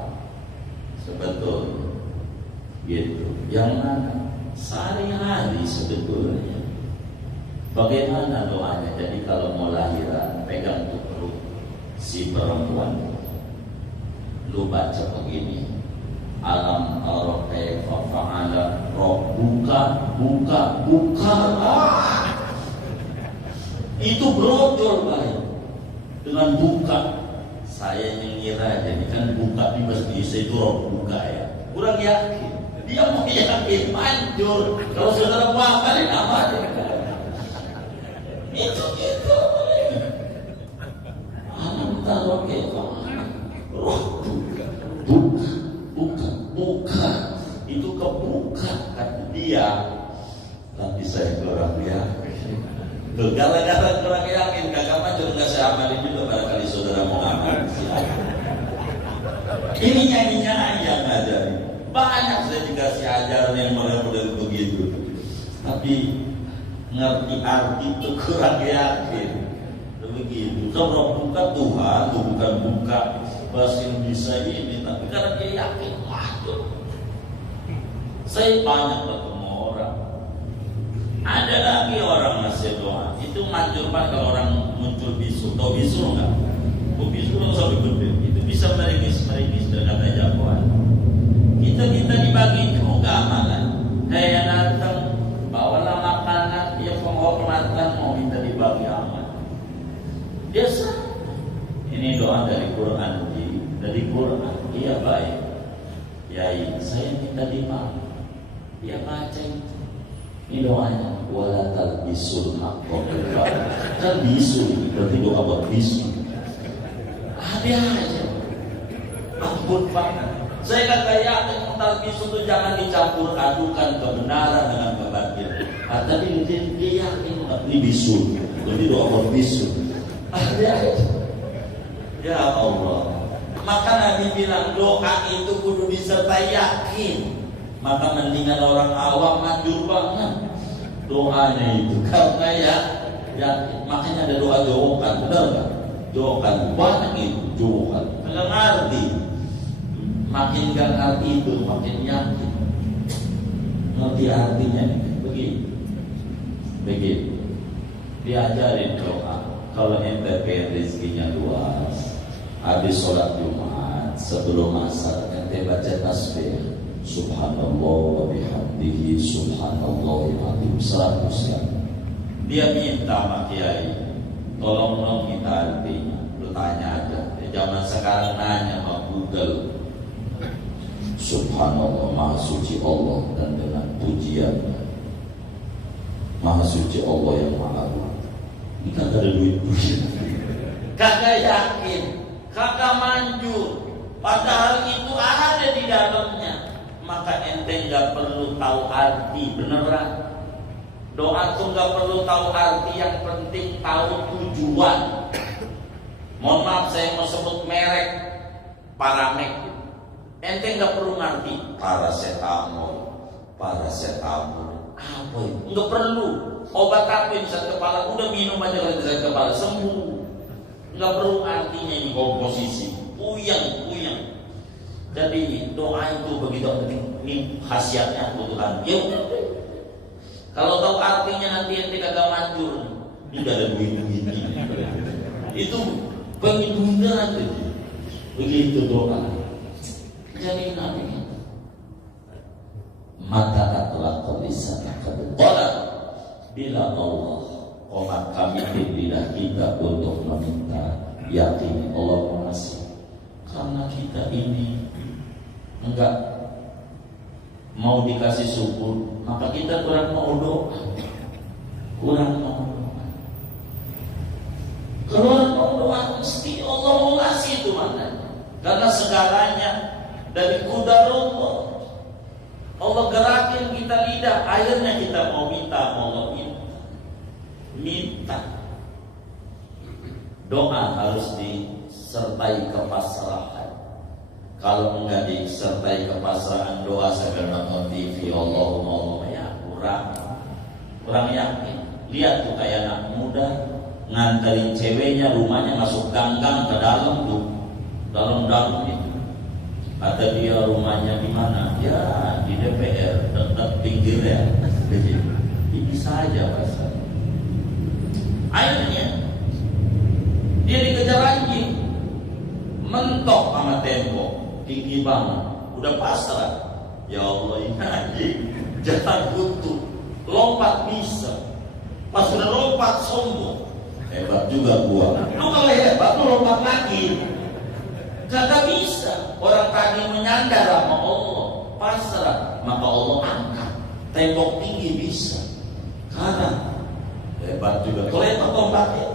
Sebetulnya gitu. Yang mana? Sehari-hari sebetulnya. Bagaimana doanya? Jadi kalau mau lahiran, pegang tuh perut si perempuan. Lu baca begini. Alam tara kaifa fa'ala buka. Itu brojol baik. Dengan buka. Saya mengira jadi kan buka di masjid itu buka ya. Kurang yakin. Dia mau yakin manjur. Kalau saudara mau amalin amalin. Itu gitu. Alam tara kaifa buka itu kebuka kata dia, tapi saya kurang yakin. Tuh gara-gara kurang yakin, kagak maju nggak saya amalin juga. Barangkali saudara mau amal. Ini nyanyinya aja ngajarin. Banyak saya dikasih ajaran yang model-model begitu, tapi ngerti arti itu kurang yakin. Begitu. Kalau buka Tuhan, bukan buka bahasa Indonesia ini, tapi karena dia yakin, waduh. Saya banyak ketemu orang. Ada lagi orang ngasih doa. Itu manjur banget kalau orang muncul bisu. Tahu bisu enggak? Bisu kan sampai gede. Itu bisa meringis dengan kata jagoan. Yai, saya minta dimaaf. Dia baca itu. Ini doanya, wala talbisul haqqa bil batil. Talbisul berarti doa buat bisu. Ada aja. Ampun Pak. Saya kata yakin talbisul itu jangan dicampur adukan kebenaran dengan kebatilan. Tapi dia yakin ini bisu. Jadi doa buat bisu. Ada aja. Ya Allah. Maka Nabi bilang doa itu kudu disertai yakin. Maka mendingan orang awam manjur banget doanya itu karena ya makanya ada doa jowokan, benar nggak? Jowokan banyak itu jowokan, nggak ngerti. Makin nggak ngerti itu makin yakin. Ngerti artinya begitu. Diajarin doa. Kalau ente pengen rezekinya luas, habis sholat Jumat sebelum asar ente baca tasbih. Subhanallah wa bihamdihi subhanallahil azim 100 kali. Dia minta sama Kiai, tolong dong minta artinya. Lu tanya aja. Zaman sekarang nanya sama Google. Subhanallah, maha suci Allah dan dengan pujiannya. Maha suci Allah yang maha luas. Ini kagak ada duit. Kagak yakin, kagak manjur. Padahal itu ada di dalamnya. Maka ente nggak perlu tahu arti beneran. Doa tuh nggak perlu tahu arti, yang penting tahu tujuan. Mohon maaf saya mau sebut merek Paramek. Ente nggak perlu ngerti paracetamol apa itu? Nggak perlu. Obat apa yang sakit kepala udah minum aja kalau sakit kepala sembuh. Nggak perlu artinya ini komposisi. Puyeng. Jadi doa itu begitu penting. Ini khasiatnya kebutuhan. Ya udah. Kalau tahu artinya nanti ente kagak manjur. Ini gak ada duit. Itu penghitungan itu. Begitu doa. Jadi nanti mata adalah tulisan kebetulan. Bila Allah komat kami dirilah kita untuk meminta, yakin Allah mengasih. Karena kita ini enggak mau dikasih syukur, maka kita kurang mau doa. Kalau mau doa mesti Allah mau kasih itu maknanya. Karena segalanya dari qadarullah. Allah gerakin kita lidah, akhirnya kita mau minta, Allah minta. Doa harus disertai kepasrahan. Kalau enggak disertai kepasrahan, doa sambil nonton TV Allahumma ya kurang yakin. Lihat tuh kayak anak muda nganterin ceweknya, rumahnya masuk gang-gang ke dalam tuh, dalam itu. Kata dia rumahnya di mana? Ya di DPR, dekat pinggir ya. Ini saja pasal. Akhirnya dia dikejar anjing, mentok sama tembok, tinggi banget, udah pasrah. Ya Allah ini anjing, jangan kutu, lompat bisa. Pas udah lompat sombong, hebat juga gua. Lu kalau hebat lu lompat lagi, kagak bisa. Orang tadi menyandar sama Allah, pasrah, maka Allah angkat. Tembok tinggi bisa, karena hebat juga. Kalau hebat lompatnya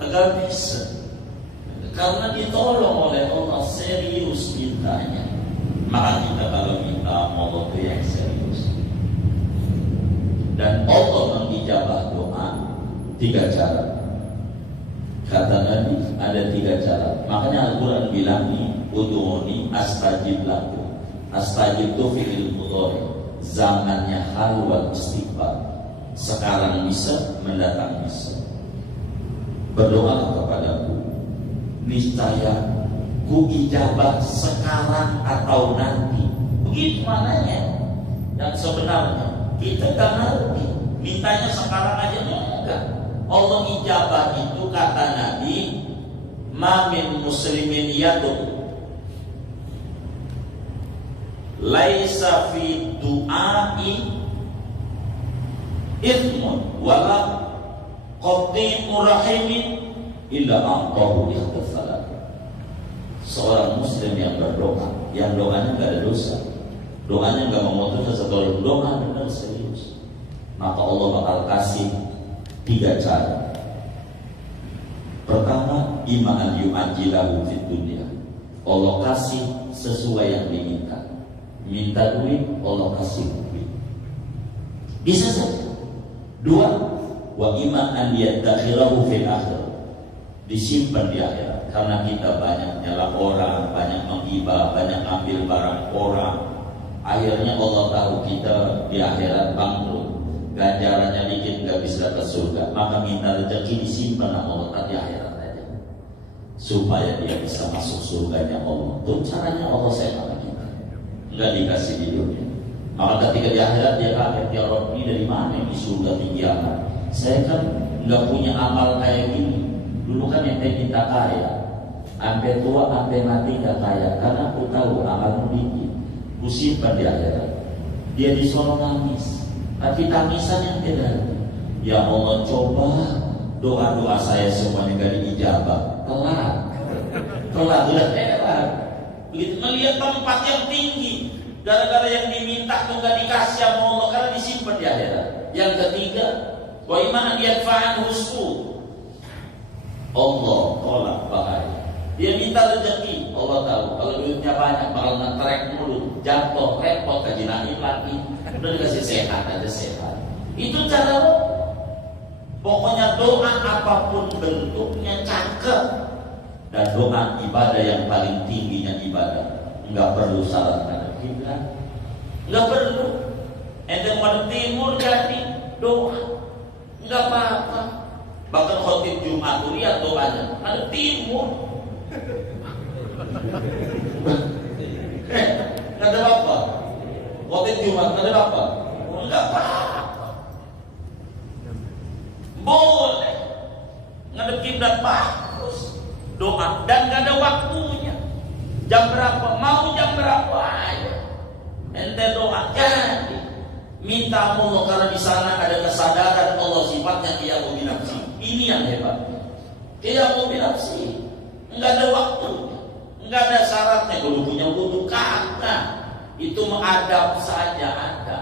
kagak bisa. Karena ditolong oleh Allah, serius mintanya. Maka kita kalau minta Allah itu yang serius. Dan Allah mengijabah doa 3 cara. Kata Nabi ada 3 cara. Makanya Al-Quran bilang nih, udhuni astajib lakum. Astajib itu fi'il mudhari, zamannya hal wal istiqbal. Sekarang bisa, mendatang bisa. Berdoa kepadaku, niscaya ku ijabah sekarang atau nanti. Begitu mananya. Dan sebenarnya kita gak ngerti, mintanya sekarang aja enggak. Allah ijabah itu kata Nabi, ma min muslimin yadu laisa fi du'ai ithmun wala qati'u rahimin illa a'tahu ikhtisalat. Seorang muslim yang berdoa yang doanya nggak ada dosa, doanya nggak memutuskan satu doa benar serius, maka Allah bakal kasih 3 cara. Pertama, iman yu'ajilahu fid dunya. Allah kasih sesuai yang diminta. Minta duit, Allah kasih duit. Bisa saja. 2, wa iman an yadakhirahu fil akhir. Disimpan di akhirat. Karena kita banyak nyala orang, banyak menghibah, banyak ambil barang orang. Akhirnya Allah tahu kita di akhirat bangkrut. Ganjarannya dikit gak bisa ke surga, maka minta rezeki disimpan sama Allah di akhirat aja, supaya dia bisa masuk surganya Allah. Itu caranya Allah sayang sama kita, nggak dikasih di dunia. Maka ketika di akhirat dia kaget, ya Rabbi dari mana di surga tinggi amat? Saya kan nggak punya amal kayak gini. Dulu kan ente minta kaya, sampai tua sampai mati nggak kaya, karena aku tahu amalmu dikit. Ku simpan di akhirat. Dia di sono nangis. Tapi tangisan yang beda. Ya Allah, coba doa-doa saya semuanya gak diijabah. Telat heran. Begitu melihat tempat yang tinggi, gara-gara yang diminta tuh gak dikasih sama Allah karena disimpan di akhirat. Yang ketiga, wa iman yadfa'an husku. Allah tolak bahaya. Dia minta rezeki, Allah tahu kalau duitnya banyak bakal ngetrek mulu, jatuh, repot, kajinain lagi. Udah dikasih sehat aja sehat. Itu cara lo. Pokoknya doa apapun bentuknya cakep. Dan doa ibadah yang paling tingginya ibadah, nggak perlu syarat ada kiblat, nggak perlu. Ente mau timur jadi doa, nggak apa-apa. Bahkan khotib Jumat tuh lihat doanya ada timur. Nggak ada apa. Khotib Jumat nggak ada apa. Nggak apa-apa. Boleh ngadep kiblat bagus. Doa dan nggak ada waktunya. Jam berapa? Mau jam berapa aja. Ente doa jadi. Minta Allah karena di sana ada kesadaran Allah sifatnya qiyamun binafsi. Ini yang hebat. Qiyamun binafsi. Enggak ada waktunya, enggak ada syaratnya. Kalau punya wudu kata itu mengadab saja ada.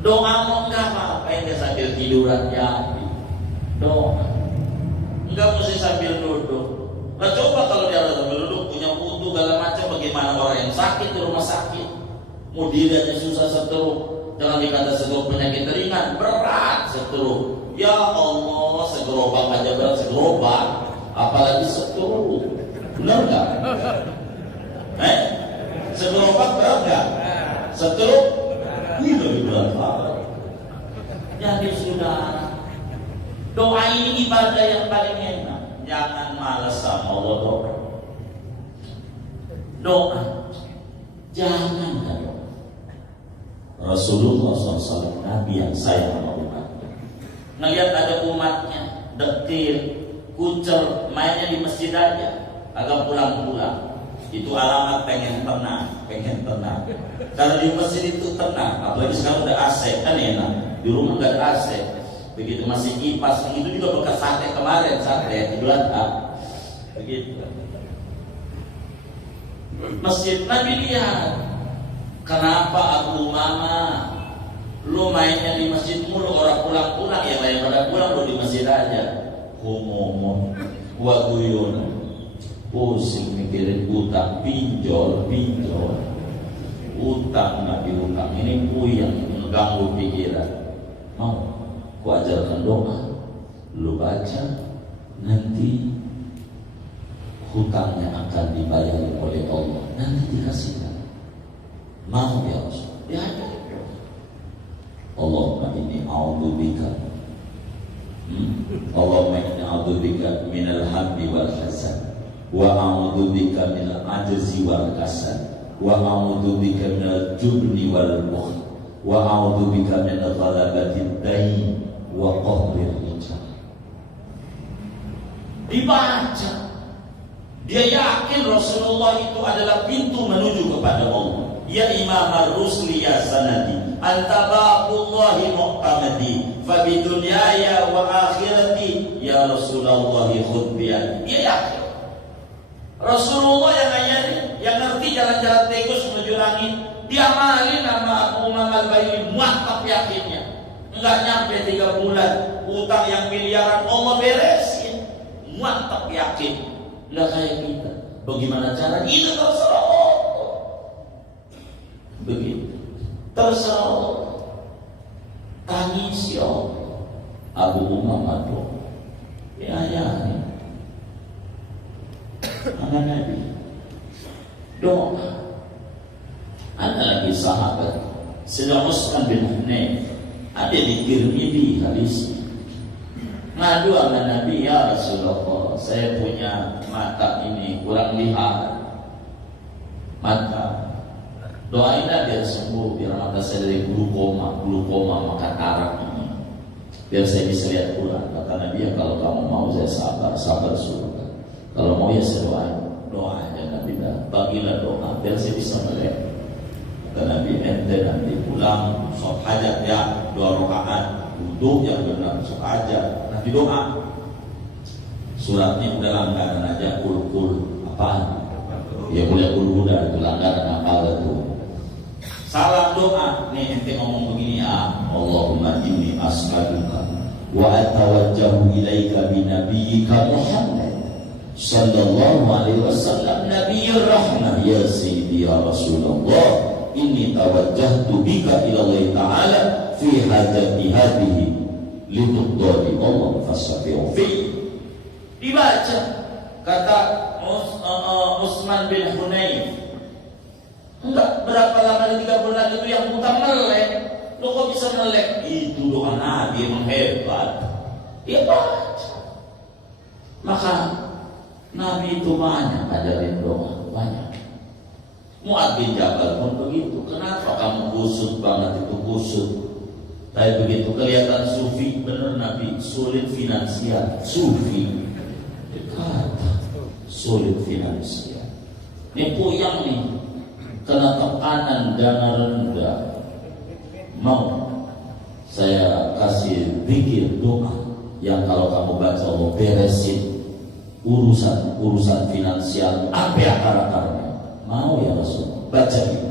Doa mau enggak apa-apa, enggak sambil tiduran jadi. Doa enggak mesti sambil duduk. Nah coba kalau dia sambil duduk punya wudu segala macam, bagaimana orang yang sakit di rumah sakit, mau dirinya susah stroke. Jangan dikata stroke penyakit ringan, berat stroke. Ya Allah, segerobak aja berat, segerobak apalagi stroke. Benar nggak? Segerobak berat nggak? Stroke ini lebih berat banget. Jadi sudah, doa ini ibadah yang paling enak. Jangan malas sama Allah doa. Doa, jangan doa. Rasulullah SAW, Nabi yang sayang sama umatnya. Ngelihat ada umatnya dekil, kucel, mainnya di masjid aja, agak pulang-pulang. Itu alamat pengen tenang. Karena di masjid itu tenang, apalagi sekarang udah AC kan enak. Di rumah nggak ada AC. Begitu masih kipas, itu juga bekas sate kemarin, sate Idul Adha. Begitu. Masjid Nabi lihat, kenapa Abu Mama lu mainnya di masjid mulu, orang pulang-pulang ya banyak pada pulang, lu di masjid aja. Ngomong gua guyon pusing mikirin utang, pinjol utang nggak diutang, ini puyeng mengganggu pikiran. Mau gua ajarkan doa, lu baca, nanti hutangnya akan dibayar oleh Allah, nanti dikasihkan. Mau ya Rasul? Ya ada. Allahumma inni a'udzubika Allahumma inni a'udzubika minal hammi wal hasan, wa a'udzubika minal ajzi wal kasal, wa a'udzubika minal jubni wal bukhl, wa a'udzubika min ghalabati ad-dain wa qahri rijal. Dibaca, dia yakin Rasulullah itu adalah pintu menuju kepada Allah. Ya Imam ar-Rusli ya sanadi, anta baqullahi muqtamadi, fa bidunyaya wa akhirati ya Rasulullah khudh biyadi. Dia yakin Rasulullah yang ngajarin, yang ngerti jalan-jalan tikus menuju langit, diamalin sama Umam Al-Baili, mantap yakinnya. Enggak nyampe 3 bulan, utang yang miliaran Allah beresin, mantap yakin. Enggak kayak kita. Bagaimana cara itu? Terserah Allah. Begitu. Terserah Allah. Tangis ya Allah. Abu Umamah doa. Ya ayahnya. Anak Nabi. Doa. Ada lagi sahabat Sayyidina Utsman bin Hunayf, ada di Tirmidzi hadisnya. Ngadu sama Nabi, ya Rasulullah, saya punya mata ini kurang lihat. Mata, doain biar sembuh, biar mata saya dari glukoma makan arak ini, biar saya bisa lihat kurang. Kata Nabi, ya kalau kamu mau saya sabar surga. Kalau mau ya saya doa aja Nabi, bagilah doa biar saya bisa melihat. Kata Nabi, ente nanti pulang sholat hajat ya, 2 rakaat wudhu yang benar, sholat hajat nanti doa. Suratnya udah langgaran aja, kul apaan? Ya boleh udah itu langgaran apa itu? Salam doa. Nih ente ngomong begini ya, Allahumma inni as'aluka wa atawajjahu ilaika bi nabiyyika Muhammad sallallahu alaihi wasallam nabiyyur rahmah ya sayyidi ya Rasulullah, inni tawajjahtu bika ila Allah ta'ala fi hajati hadhihi lituqdari Allah fasafi'u fi. Dibaca kata Utsman bin Hunayf. Enggak berapa lama di 3 bulan itu yang buta melek. Lo kok bisa melek? Itu doa Nabi yang hebat. Dia baca. Maka Nabi itu banyak ajarin doa, banyak. Mu'adz bin Jabal pun begitu. Kenapa kamu kusut banget itu kusut? Tapi begitu kelihatan sufi, bener Nabi sulit finansial, sufi. Kata sulit finansial. Ini puyang nih, kena tekanan dana rendah. Mau saya kasih zikir doa yang kalau kamu baca Allah beresin urusan finansial sampai akar-akarnya. Mau ya Rasul? Baca ini.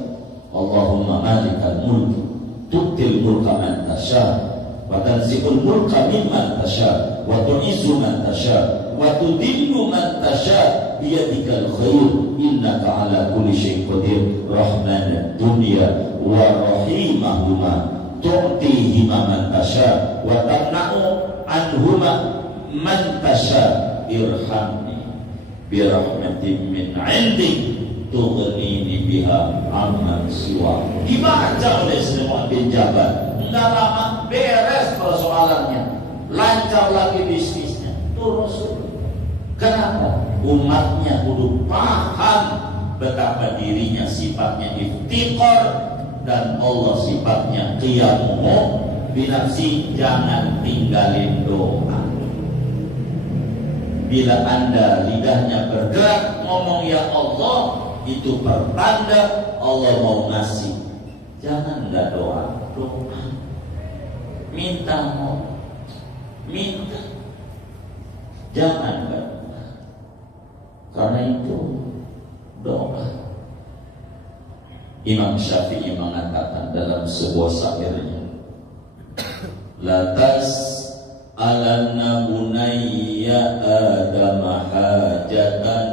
Allahumma malikal mulki tu'til mulka man tasha wa tanzi'ul mulka mimman tasha wa tu'izzu man tasha wa tudillu man tasha biyadikal khair innaka ala kulli syai'in qadir rahmanad dunya wa rahimahuma tu'tihima man tasha wa tamna'u anhuma man tasha irhamni birahmatin min 'indik tughnini biha amman siwa. Dibaca oleh Mu'adz bin Jabal. Enggak lama beres persoalannya, lancar lagi bisnisnya. Itu Rasul. Kenapa? Umatnya kudu paham betapa dirinya sifatnya iftiqar dan Allah sifatnya qiyamu binafsi. Jangan tinggalin doa. Bila Anda lidahnya bergerak ngomong ya Allah, itu pertanda Allah mau ngasih. Jangan enggak doa. Minta mau. Minta. Jangan enggak. Karena itu doa. Imam Syafi'i mengatakan dalam sebuah syairnya, la tas'alanna bunayya Adam hajatan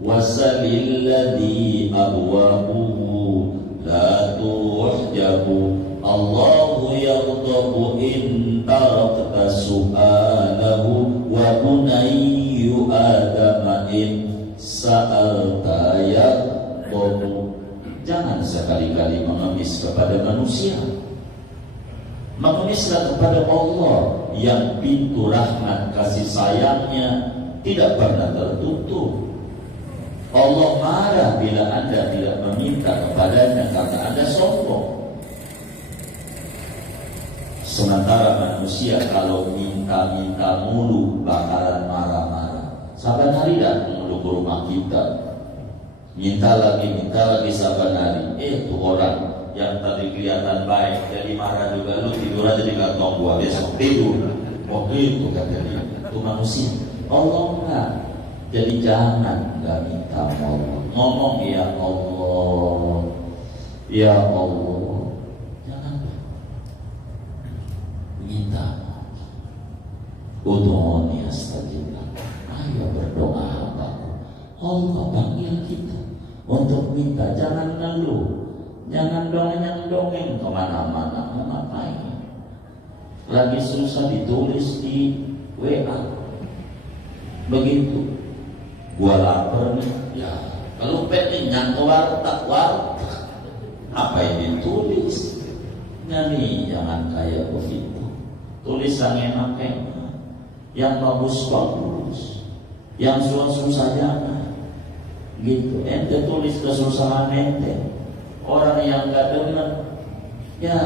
wasalil ladhi abwabuhu la tuhjabu Allahu yaghdabu in tarakta su'alahu wa bunayyu Adam in sa'alta yaghdabu. Jangan sekali-kali mengemis kepada manusia, mengemislah kepada Allah yang pintu rahmat kasih sayangnya tidak pernah tertutup. Allah marah bila Anda tidak meminta kepadanya karena Anda sombong. Sementara manusia kalau minta-minta mulu bakalan marah-marah. Saban hari datang ke rumah kita, minta lagi saban hari. Tuh orang yang tadi kelihatan baik jadi marah juga. Lu tidur aja di kantong gua, besok tidur. Oh itu kata dia. Itu manusia. Allah enggak. Jadi jangan enggak minta Allah. ngomong ya Allah, ya Allah. Jangan minta. Ud'uni astajib lakum. Ayo berdoa hambaku. Allah panggil kita untuk minta. Jangan ngeluh, jangan dongeng kemana-mana. Mau ngapain? Lagi susah ditulis di WA. Begitu. Gua lapar nih. Ya, kalau pengen nyangka warteg. Apa yang ditulis? Nyanyi jangan kayak begitu. Tulisan enak-enak, yang bagus-bagus, yang susah-susah jangan. Gitu. Ente tulis kesusahan ente. Orang yang gak denger, ya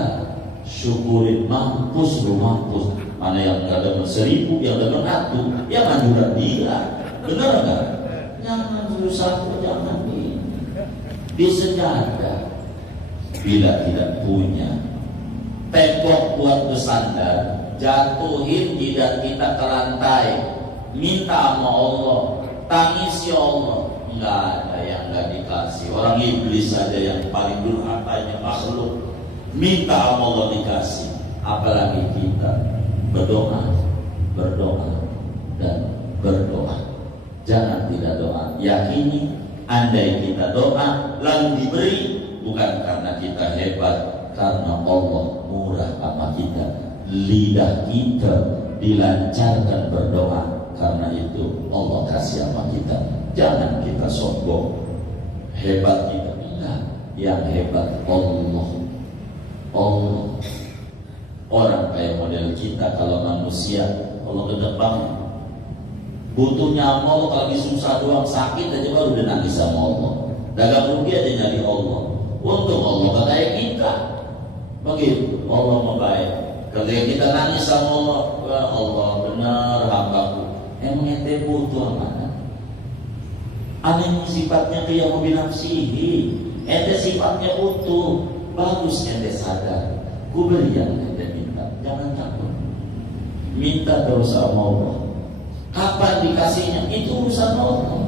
syukurin, mampus lu mampus. Mana yang gak denger 1000, yang denger 1, ya manjuran dia. Bener gak? Jangan susah, jangan di sejadah. Bila tidak punya tembok buat bersandar, jatuhin jidat kita ke lantai, minta sama Allah, tangis ya Allah. Enggak ada yang enggak dikasih. Orang iblis saja yang paling durhakanya makhluk minta sama Allah dikasih, apalagi kita. Berdoa dan berdoa. Jangan tidak doa. Yakini, andai kita doa lalu diberi, bukan karena kita hebat, karena Allah murah sama kita. Lidah kita dilancarkan berdoa, karena itu Allah kasih sama kita. Jangan kita sombong, hebat kita, enggak. Yang hebat Allah. Orang kayak model kita, kalau manusia kalau ke depan butuhnya sama Allah, kalau lagi susah doang, sakit aja baru udah nangis sama Allah. Dagang rugi aja nyari Allah. Untung Allah gak kayak kita. Begitu, Allah mau baik. Ketika kita nangis sama Allah, ya Allah benar hambaku. Emang ente butuh apa? Aneh sifatnya kayak mobil nafsihi. Ente sifatnya butuh. Bagus ente sadar. Ku beri yang ente minta. Jangan takut. Minta terus sama Allah. Kapan dikasihnya? Itu urusan Allah.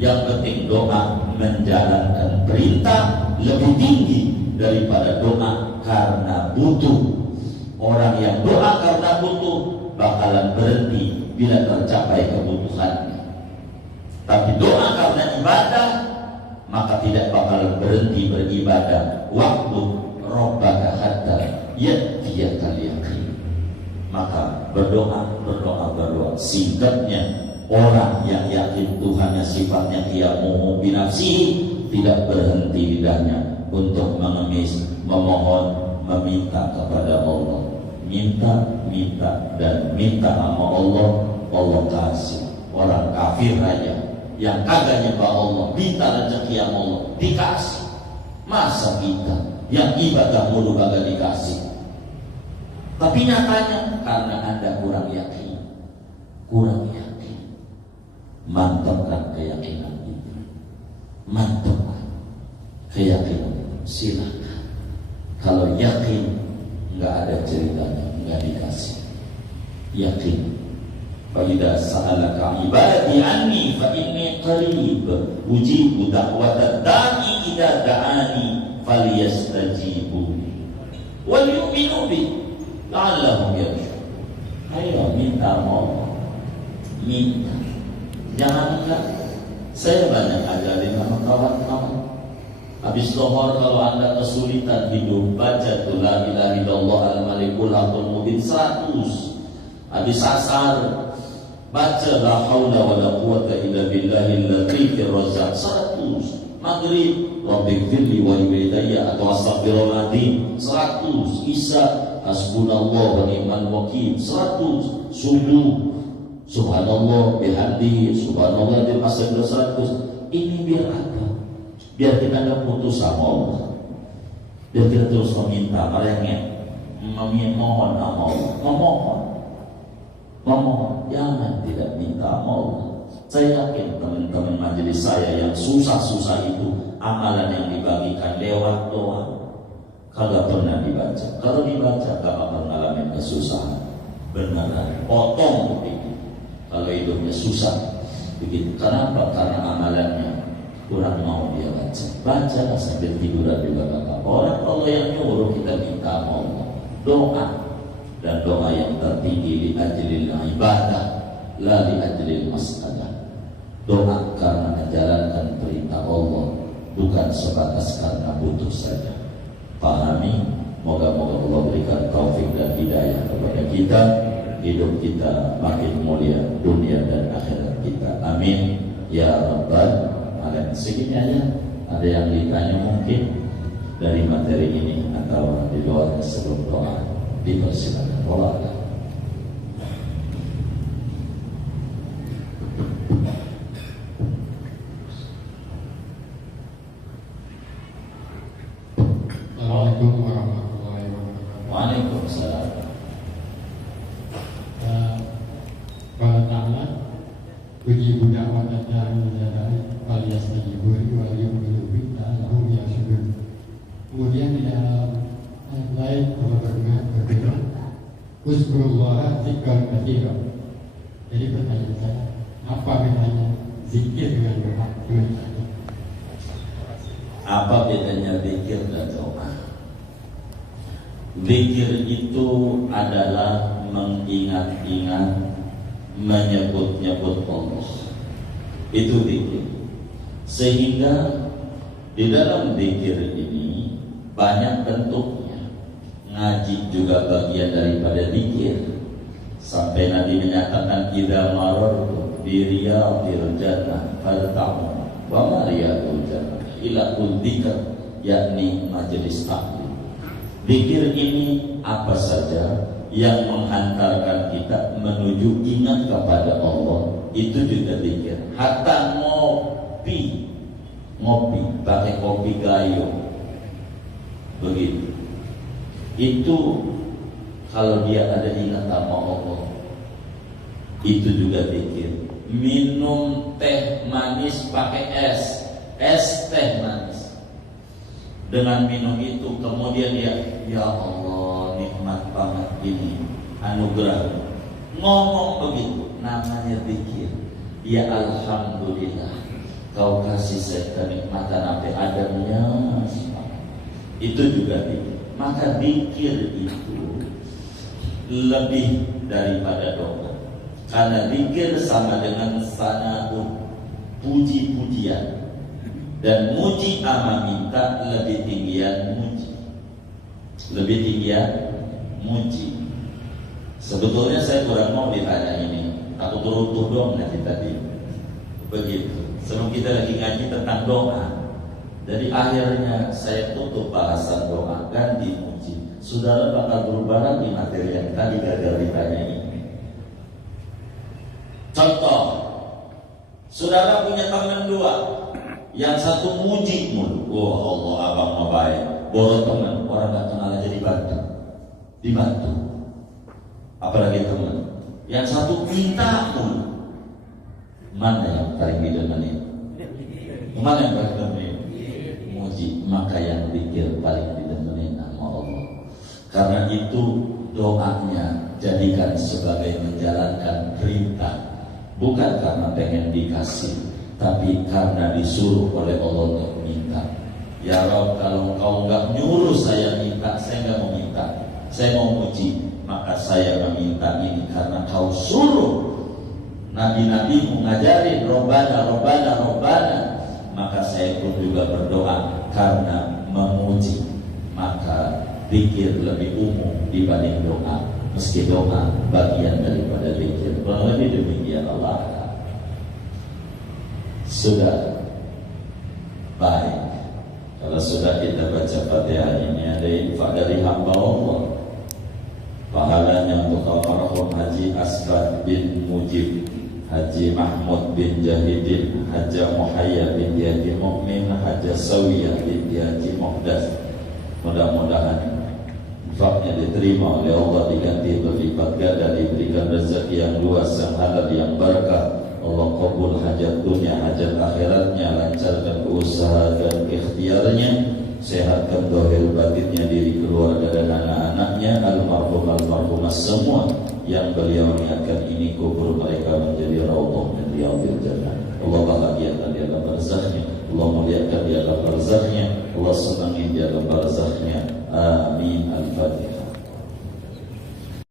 Yang penting doa menjalankan perintah lebih tinggi daripada doa karena butuh. Orang yang doa karena butuh bakalan berhenti bila tercapai kebutuhannya. Tapi doa karena ibadah, maka tidak bakalan berhenti beribadah. Waktu Rabbaka hatta ya'tiyakal yaqin. Maka berdoa. Singkatnya, orang yang yakin Tuhannya sifatnya qiyamuhu binafsihi, tidak berhenti lidahnya untuk mengemis, memohon, meminta kepada Allah. Minta dan minta sama Allah, Allah kasih. Orang kafir aja yang kagak nyembah Allah, minta rezeki sama Allah, dikasih. Masa kita yang ibadah mulu kagak dikasih? Tapi nyatanya karena Anda kurang yakin. Mantapkan keyakinan itu. Mantapkan keyakinan. Silakan. Kalau yakin, nggak ada ceritanya, nggak dikasih. Yakin. Fa'idha sa'alaka ibadi anni fa'inni qarib ujibu da'watad da'i idza da'ani falyastajibu wal yu'minu bi la'allahum yarshudun. Ayo minta Allah. Minta. Jangan enggak. Saya banyak ajarin sama kawan-kawan. Habis zuhur kalau Anda kesulitan hidup, baca tu la ilaha illallah al-malikul haqqul mubin 100. Habis asar baca la haula wala quwata illa billahil latifir razzaq 100. Maghrib rabbighfirli wa liwalidayya atau astaghfirullahaladzim 100. Isya hasbunallah wa ni'mal wakil 100. Subuh subhanallah bihamdihi subhanallah di masa 100. Ini biar apa? Biar kita tidak putus sama Allah. Biar kita terus meminta, memohon sama Allah. Memohon, jangan tidak minta sama Allah. Saya yakin teman-teman majelis saya yang susah-susah itu, amalan yang dibagikan lewat doa kagak pernah dibaca. Kalau dibaca gak bakal ngalamin kesusahan. Beneran, potong begitu. Kalau hidupnya susah begitu. Kenapa? Karena amalannya kurang mau dia baca sambil tiduran juga gak apa-apa. Orang Allah yang nyuruh kita minta sama Allah doa, dan doa yang tertinggi li ajlil ibadah la li ajlil masalah. Doa karena menjalankan perintah Allah, bukan sebatas karena butuh saja. Pahami, moga-moga Allah berikan taufik dan hidayah kepada kita, hidup kita makin mulia dunia dan akhirat kita. Amin ya rabbal alamin. Segini aja. Ada yang ditanya mungkin dari materi ini atau di luar sebelum doa, dipersilakan. Wallah. Assalamualaikum warahmatullahi wabarakatuh. Waalaikumsalam. Ta'ala ujibu da'wat ad-da'i wal yastajibu wa yu'minu bi lahum yashkurun. Kemudian di dalam ayat lain Allah berfirman, "Uzkurullaha dzikran katsiran." Jadi pertanyaan saya, apa bedanya zikir dengan doa? Apa bedanya zikir dan doa? Zikir itu adalah mengingat-ingat, menyebut-nyebut Allah. Itu zikir. Sehingga di dalam zikir ini banyak bentuknya. Ngaji juga bagian daripada zikir. Sampai Nabi menyatakan idza marartu bi riyadil jannah farta'u wa ma riyadul jannah ila dzikr, yakni majelis taklim. Zikir ini apa saja yang menghantarkan kita menuju ingat kepada Allah, itu juga zikir. Hatta ngopi pakai kopi gayo, begitu. Itu kalau dia ada ingat sama Allah, itu juga zikir. Minum teh manis pakai es teh manis. Dengan minum itu kemudian dia, ya Allah nikmat banget ini anugerah. Ngomong begitu namanya zikir. Ya alhamdulillah, kau kasih saya kenikmatan sampai adanya. Itu juga zikir. Maka zikir itu lebih daripada doa. Karena zikir sama dengan sana'un, puji-pujian. Dan muji ama minta lebih tinggian muji. Lebih tinggian muji. Sebetulnya saya kurang mau ditanya ini. Aku turut dong ngaji tadi. Begitu. Sebelum kita lagi ngaji tentang doa. Jadi akhirnya saya tutup bahasan doa ganti muji. Saudara bakal berubah di materi yang tadi gagal ditanya ini. Contoh, saudara punya teman dua. Yang satu muji mulu, wah Allah abang mau baik, borot teman, orang gak kenal aja dibantu. Apalagi teman. Yang satu minta mulu, mana yang paling didemenin? Mana yang paling didemenin? Muji. Maka yang zikir paling didemenin sama Allah. Karena itu doanya jadikan sebagai menjalankan perintah, bukan karena pengen dikasih, tapi karena disuruh oleh Allah untuk minta. Ya Rabb, kalau kau enggak nyuruh saya minta, saya enggak mau minta, saya mau muji, maka saya meminta ini karena kau suruh. Nabi-nabi mengajarin Robbana, Robbana, Robbana. Maka saya pun juga berdoa karena memuji. Maka zikir lebih umum dibanding doa, meski doa bagian daripada zikir. Kurang lebih demikian Allah. Sudah baik. Kalau sudah kita baca Fatihah ini, ada infak dari hamba Allah. Pahalanya untuk almarhum Haji Asrad bin Mujib, Haji Mahmud bin Jahidin, Haji Muhayya bin Haji Mu'min, Haji Sawiyah bin Haji Muhdas. Mudah-mudahan infaknya diterima oleh Allah, diganti berlipat ganda, diberikan rezeki yang luas, yang halal, yang berkah. Allah kabul hajat dunia, hajat akhiratnya, lancarkan usaha dan ikhtiarnya, sehatkan zahir batinnya, diri keluarga dan anak-anaknya, almarhumah semua yang beliau niatkan ini kubur mereka menjadi raudhah min riyadil jannah. Allah bahagiakan di alam barzahnya. Allah muliakan di alam barzahnya, Allah senangi di alam barzahnya. Amin. Al-Fatihah.